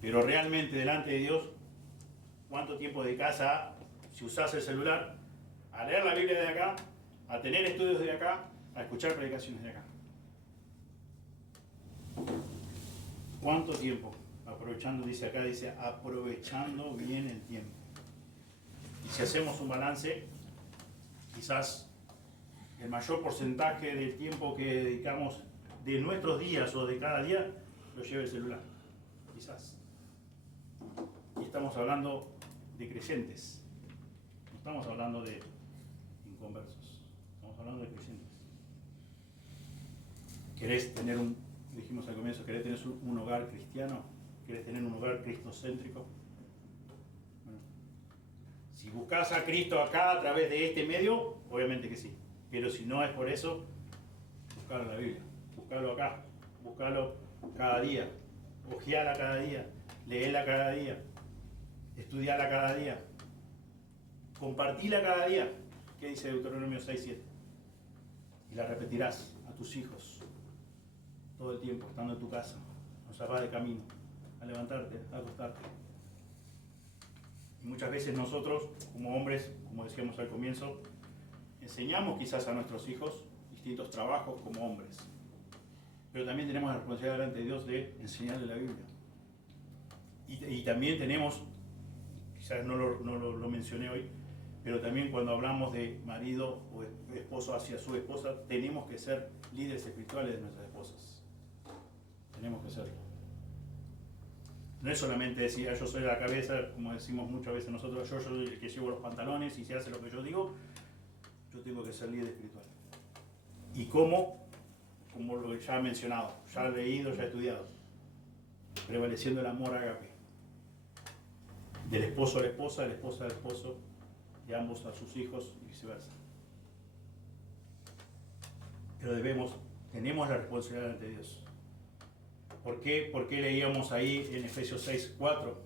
Pero realmente delante de Dios, ¿cuánto tiempo dedicas si usás el celular, a leer la Biblia de acá, a tener estudios de acá, a escuchar predicaciones de acá? ¿Cuánto tiempo? Aprovechando, dice aprovechando bien el tiempo. Y si hacemos un balance, quizás el mayor porcentaje del tiempo que dedicamos de nuestros días o de cada día lo lleva el celular. Quizás. Y estamos hablando de creyentes. No estamos hablando de inconversos. Estamos hablando de creyentes. ¿Querés tener dijimos al comienzo, querés tener un hogar cristiano? ¿Querés tener un hogar cristocéntrico? Bueno, si buscas a Cristo acá a través de este medio, obviamente que sí. Pero si no es por eso, buscalo en la Biblia. Buscalo acá. Buscalo cada día. Ojeala cada día. Leela cada día. Estudiala cada día. Compartila cada día. ¿Qué dice Deuteronomio 6:7? Y la repetirás a tus hijos todo el tiempo, estando en tu casa, o sea, vas de camino, a levantarte, a acostarte. Y muchas veces nosotros, como hombres, como decíamos al comienzo, enseñamos quizás a nuestros hijos distintos trabajos como hombres. Pero también tenemos la responsabilidad delante de Dios de enseñarle la Biblia. Y también tenemos, quizás no lo mencioné hoy, pero también cuando hablamos de marido o esposo hacia su esposa, tenemos que ser líderes espirituales de nuestras esposas. Tenemos que serlo. No es solamente decir, yo soy la cabeza, como decimos muchas veces nosotros, yo soy el que llevo los pantalones y se hace lo que yo digo. Yo tengo que ser líder espiritual. ¿Y cómo? Como lo que ya he mencionado, ya he leído, ya he estudiado. Prevaleciendo el amor ágape. Del esposo a la esposa, de la esposa al esposo, de ambos a sus hijos y viceversa. Pero tenemos la responsabilidad ante Dios. ¿Por qué leíamos ahí en Efesios 6:4?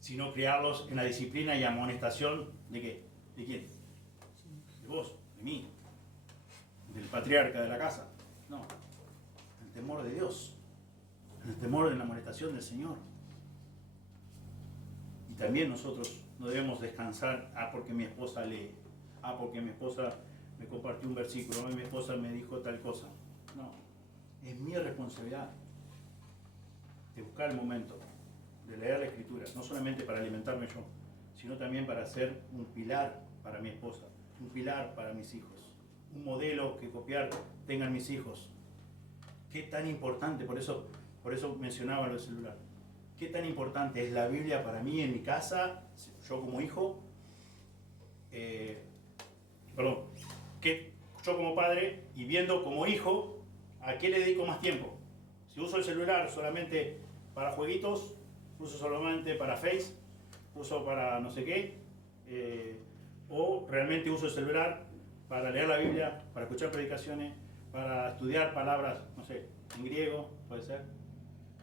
Sino criarlos en la disciplina y amonestación ¿de qué? ¿De quién? De vos, de mí, del patriarca de la casa. No, el temor de Dios, el temor en la amonestación del Señor. Y también nosotros no debemos descansar, porque mi esposa lee, porque mi esposa me compartió un versículo, mi esposa me dijo tal cosa. No, es mi responsabilidad de buscar el momento, de leer la Escritura, no solamente para alimentarme yo, sino también para ser un pilar para mi esposa, un pilar para mis hijos, un modelo que copiar tengan mis hijos. Qué tan importante, por eso mencionaba lo del celular, qué tan importante es la Biblia para mí en mi casa, yo como hijo, que yo como padre, y viendo como hijo, ¿a qué le dedico más tiempo? Si uso el celular solamente para jueguitos, uso solamente para Face, uso para no sé qué, o realmente uso el celular para leer la Biblia, para escuchar predicaciones, para estudiar palabras, no sé, en griego, puede ser,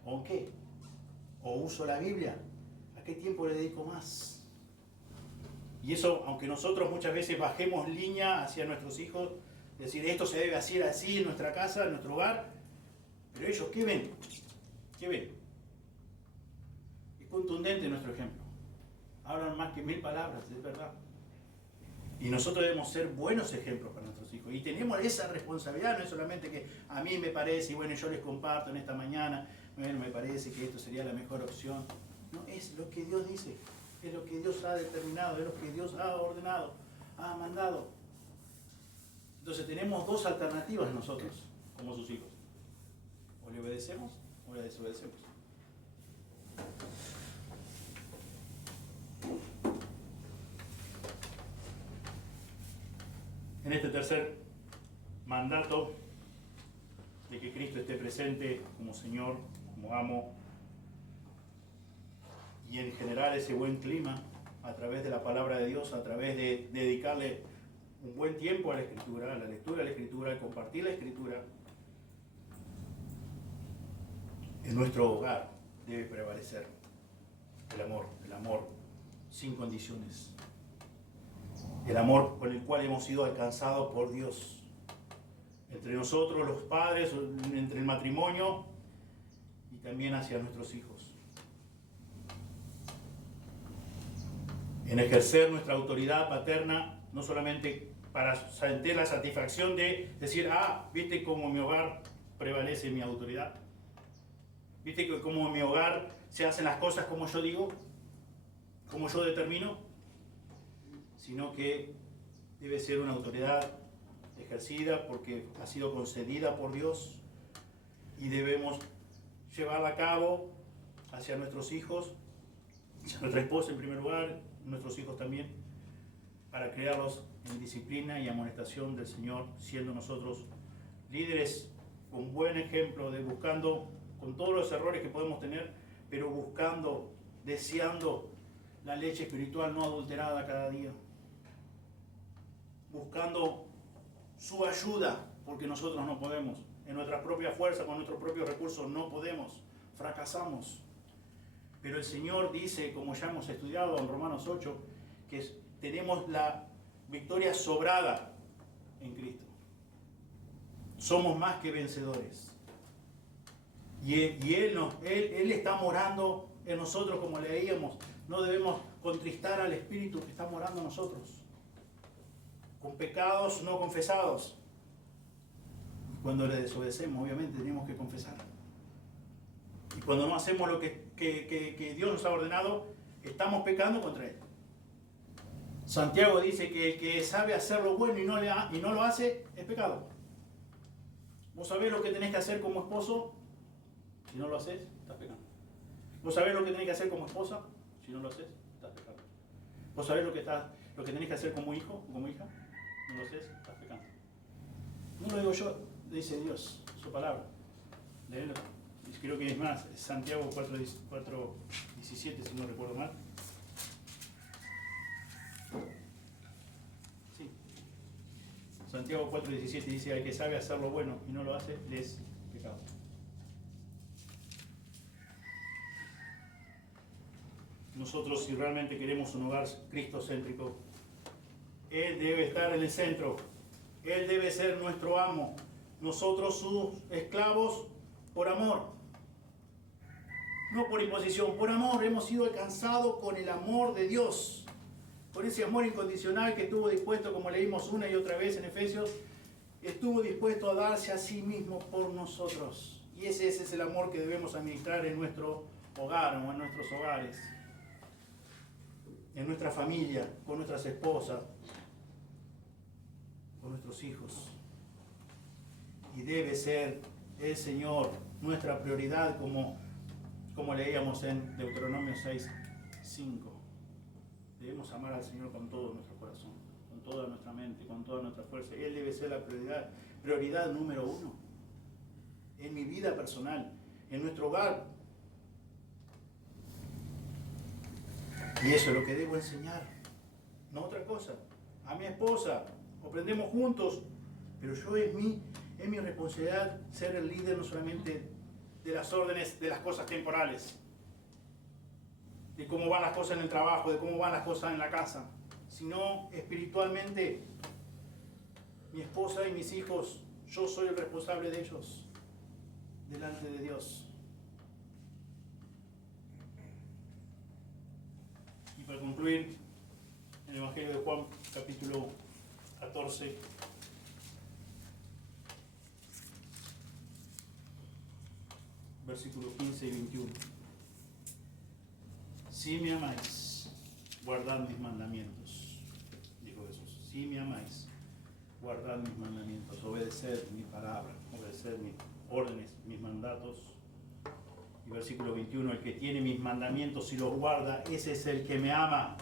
o en qué, o uso la Biblia, ¿a qué tiempo le dedico más? Y eso, aunque nosotros muchas veces bajemos línea hacia nuestros hijos, decir esto se debe hacer así en nuestra casa, en nuestro hogar, pero ellos, ¿qué ven? ¿Qué ven? Es contundente nuestro ejemplo. Hablan más que 1000 palabras, es verdad. Y nosotros debemos ser buenos ejemplos para nuestros hijos. Y tenemos esa responsabilidad, no es solamente que a mí me parece, y bueno, yo les comparto en esta mañana, bueno, me parece que esto sería la mejor opción. No, es lo que Dios dice. Es lo que Dios ha determinado, es lo que Dios ha ordenado, ha mandado. Entonces tenemos dos alternativas nosotros, como sus hijos. O le obedecemos o le desobedecemos. En este tercer mandato de que Cristo esté presente como Señor, como amo, y en general ese buen clima a través de la palabra de Dios, a través de dedicarle un buen tiempo a la Escritura, a la lectura de la Escritura, a compartir la Escritura, en nuestro hogar debe prevalecer el amor sin condiciones, el amor con el cual hemos sido alcanzados por Dios, entre nosotros los padres, entre el matrimonio y también hacia nuestros hijos. En ejercer nuestra autoridad paterna, no solamente para sentir la satisfacción de decir, viste cómo en mi hogar prevalece mi autoridad, viste cómo en mi hogar se hacen las cosas como yo digo, como yo determino, sino que debe ser una autoridad ejercida porque ha sido concedida por Dios y debemos llevarla a cabo hacia nuestros hijos, hacia nuestra esposa en primer lugar, nuestros hijos también, para criarlos en disciplina y amonestación del Señor, siendo nosotros líderes con buen ejemplo, de buscando, con todos los errores que podemos tener, pero buscando, deseando la leche espiritual no adulterada cada día, buscando su ayuda, porque nosotros no podemos, en nuestra propia fuerza, con nuestros propios recursos no podemos, fracasamos. Pero el Señor dice, como ya hemos estudiado en Romanos 8, que tenemos la victoria sobrada en Cristo. Somos más que vencedores. Y Él está morando en nosotros, como leíamos. No debemos contristar al Espíritu que está morando en nosotros, con pecados no confesados. Y cuando le desobedecemos, obviamente tenemos que confesar. Y cuando no hacemos lo que Dios nos ha ordenado, estamos pecando contra Él. Santiago dice que el que sabe hacer lo bueno y no lo hace, es pecado. Vos sabés lo que tenés que hacer como esposo, si no lo haces, estás pecando. Vos sabés lo que tenés que hacer como esposa, si no lo haces, estás pecando. Vos sabés lo que tenés que hacer como hijo o como hija, no lo haces, estás pecando. No lo digo yo, dice Dios, su palabra. Léelo. Creo que es más, es Santiago 4:17, si no recuerdo mal. Sí. Santiago 4:17 dice, al que sabe hacer lo bueno y no lo hace, le es pecado. Nosotros, si realmente queremos un hogar cristocéntrico, Él debe estar en el centro. Él debe ser nuestro amo. Nosotros sus esclavos por amor. No por imposición, por amor. Hemos sido alcanzados con el amor de Dios. Por ese amor incondicional que estuvo dispuesto, como leímos una y otra vez en Efesios, estuvo dispuesto a darse a sí mismo por nosotros. Y ese es el amor que debemos administrar en nuestro hogar o en nuestros hogares, en nuestra familia, con nuestras esposas, con nuestros hijos. Y debe ser el Señor nuestra prioridad, como leíamos en Deuteronomio 6:5. Debemos amar al Señor con todo nuestro corazón, con toda nuestra mente, con toda nuestra fuerza. Él debe ser la prioridad número uno en mi vida personal, en nuestro hogar. Y eso es lo que debo enseñar, no otra cosa. A mi esposa, aprendemos juntos, pero es mi responsabilidad ser el líder, no solamente de las órdenes, de las cosas temporales, de cómo van las cosas en el trabajo, de cómo van las cosas en la casa, sino espiritualmente. Mi esposa y mis hijos, yo soy el responsable de ellos delante de Dios. Y para concluir, el Evangelio de Juan, capítulo 14, versículos 15 y 21. Si me amáis, guardad mis mandamientos, dijo Jesús. Si me amáis, guardad mis mandamientos, obedeced mi palabra, obedeced mis órdenes, mis mandatos. Y versículo 21, el que tiene mis mandamientos y los guarda, ese es el que me ama.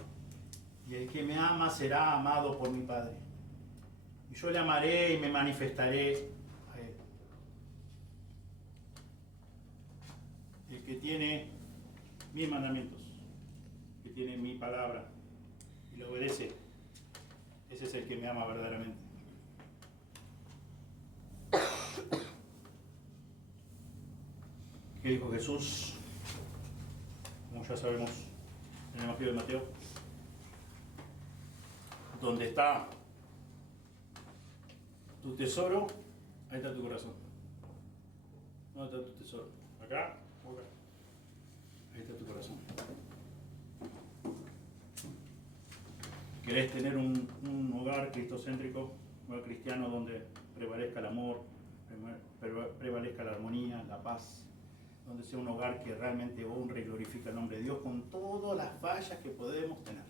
Y el que me ama será amado por mi Padre. Y yo le amaré y me manifestaré a él. El que tiene mis mandamientos, que tiene mi palabra y lo obedece, ese es el que me ama verdaderamente. ¿Qué dijo Jesús? Como ya sabemos en el Evangelio de Mateo, donde está tu tesoro, ahí está tu corazón. ¿Dónde está tu tesoro? ¿Acá o acá? Ahí está tu corazón. ¿Querés tener un hogar cristocéntrico, un hogar cristiano donde prevalezca el amor, prevalezca la armonía, la paz? Donde sea un hogar que realmente honre y glorifique el nombre de Dios con todas las fallas que podemos tener,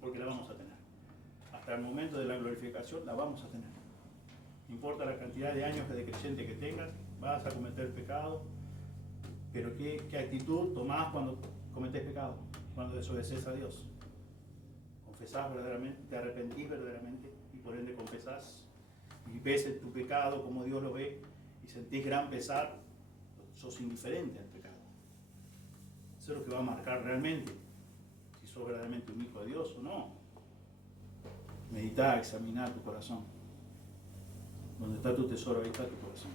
porque la vamos a tener. Hasta el momento de la glorificación la vamos a tener. No importa la cantidad de años de creyente que tengas, vas a cometer pecado, pero ¿qué actitud tomás cuando cometés pecado? Cuando desobedeces a Dios. Confesás verdaderamente, te arrepentís verdaderamente y por ende confesás y ves tu pecado como Dios lo ve y sentís gran pesar. Sos indiferente al pecado. Eso es lo que va a marcar realmente si sos verdaderamente un hijo de Dios o no. Meditá, examiná tu corazón. Donde está tu tesoro, ahí está tu corazón.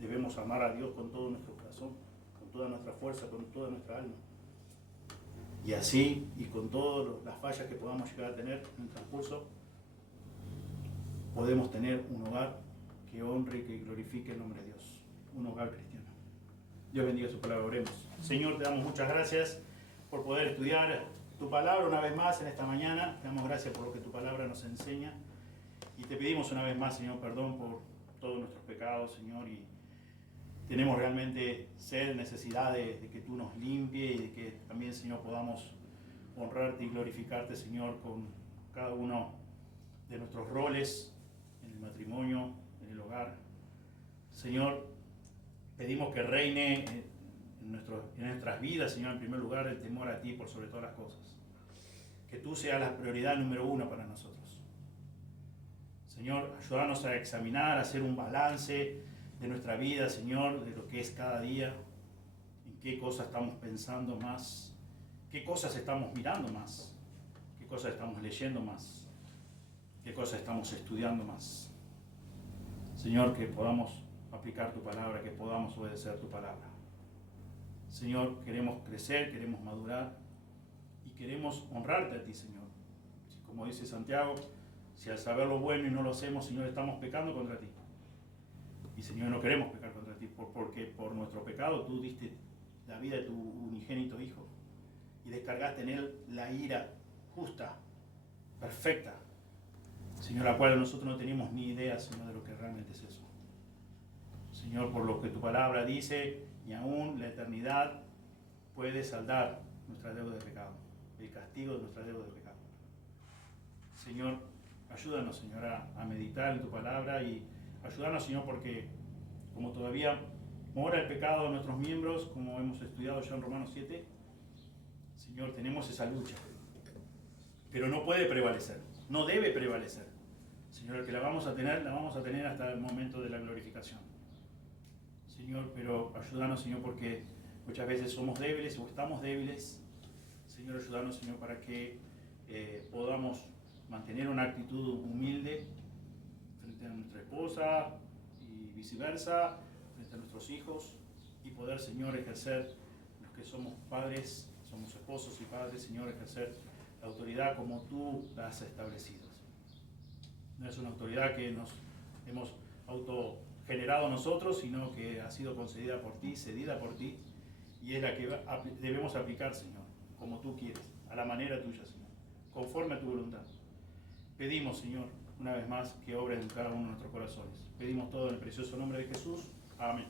Debemos amar a Dios con todo nuestro corazón, con toda nuestra fuerza, con toda nuestra alma. Y así, y con todas las fallas que podamos llegar a tener en el transcurso, podemos tener un hogar que honre y que glorifique el nombre de Dios. Un hogar cristiano. Dios bendiga su palabra, oremos. Señor, te damos muchas gracias por poder estudiar tu palabra una vez más en esta mañana. Te damos gracias por lo que tu palabra nos enseña. Y te pedimos una vez más, Señor, perdón por todos nuestros pecados, Señor. Y tenemos realmente sed, necesidad de que tú nos limpies y de que también, Señor, podamos honrarte y glorificarte, Señor, con cada uno de nuestros roles en el matrimonio, en el hogar. Señor, pedimos que reine en nuestras vidas, Señor, en primer lugar, el temor a ti por sobre todas las cosas. Que tú seas la prioridad número uno para nosotros. Señor, ayúdanos a examinar, a hacer un balance de nuestra vida, Señor, de lo que es cada día, en qué cosas estamos pensando más, qué cosas estamos mirando más, qué cosas estamos leyendo más, qué cosas estamos estudiando más. Señor, que podamos aplicar tu palabra, que podamos obedecer tu palabra. Señor, queremos crecer, queremos madurar y queremos honrarte a ti, Señor. Como dice Santiago, si al saber lo bueno y no lo hacemos, Señor, estamos pecando contra ti. Y Señor, no queremos pecar contra ti, porque por nuestro pecado tú diste la vida de tu unigénito Hijo y descargaste en él la ira justa, perfecta, Señor, la cual nosotros no teníamos ni idea, Señor, de lo que realmente es eso. Señor, por lo que tu palabra dice, y aún la eternidad puede saldar nuestra deuda de pecado, el castigo de nuestra deuda de pecado. Señor, ayúdanos, Señor, a meditar en tu palabra y ayúdanos, Señor, porque como todavía mora el pecado en nuestros miembros, como hemos estudiado ya en Romanos 7, Señor, tenemos esa lucha, pero no puede prevalecer, no debe prevalecer. Señor, el que la vamos a tener hasta el momento de la glorificación. Señor, pero ayúdanos, Señor, porque muchas veces somos débiles o estamos débiles. Señor, ayúdanos, Señor, para que podamos mantener una actitud humilde frente a nuestra esposa y viceversa, frente a nuestros hijos, y poder, Señor, ejercer, los que somos padres, somos esposos y padres, Señor, ejercer la autoridad como tú la has establecido. No es una autoridad que nos hemos autogenerado nosotros, sino que ha sido concedida por ti, cedida por ti, y es la que debemos aplicar, Señor, como tú quieres, a la manera tuya, Señor, conforme a tu voluntad. Pedimos, Señor, una vez más, que obres en cada uno de nuestros corazones. Pedimos todo en el precioso nombre de Jesús. Amén.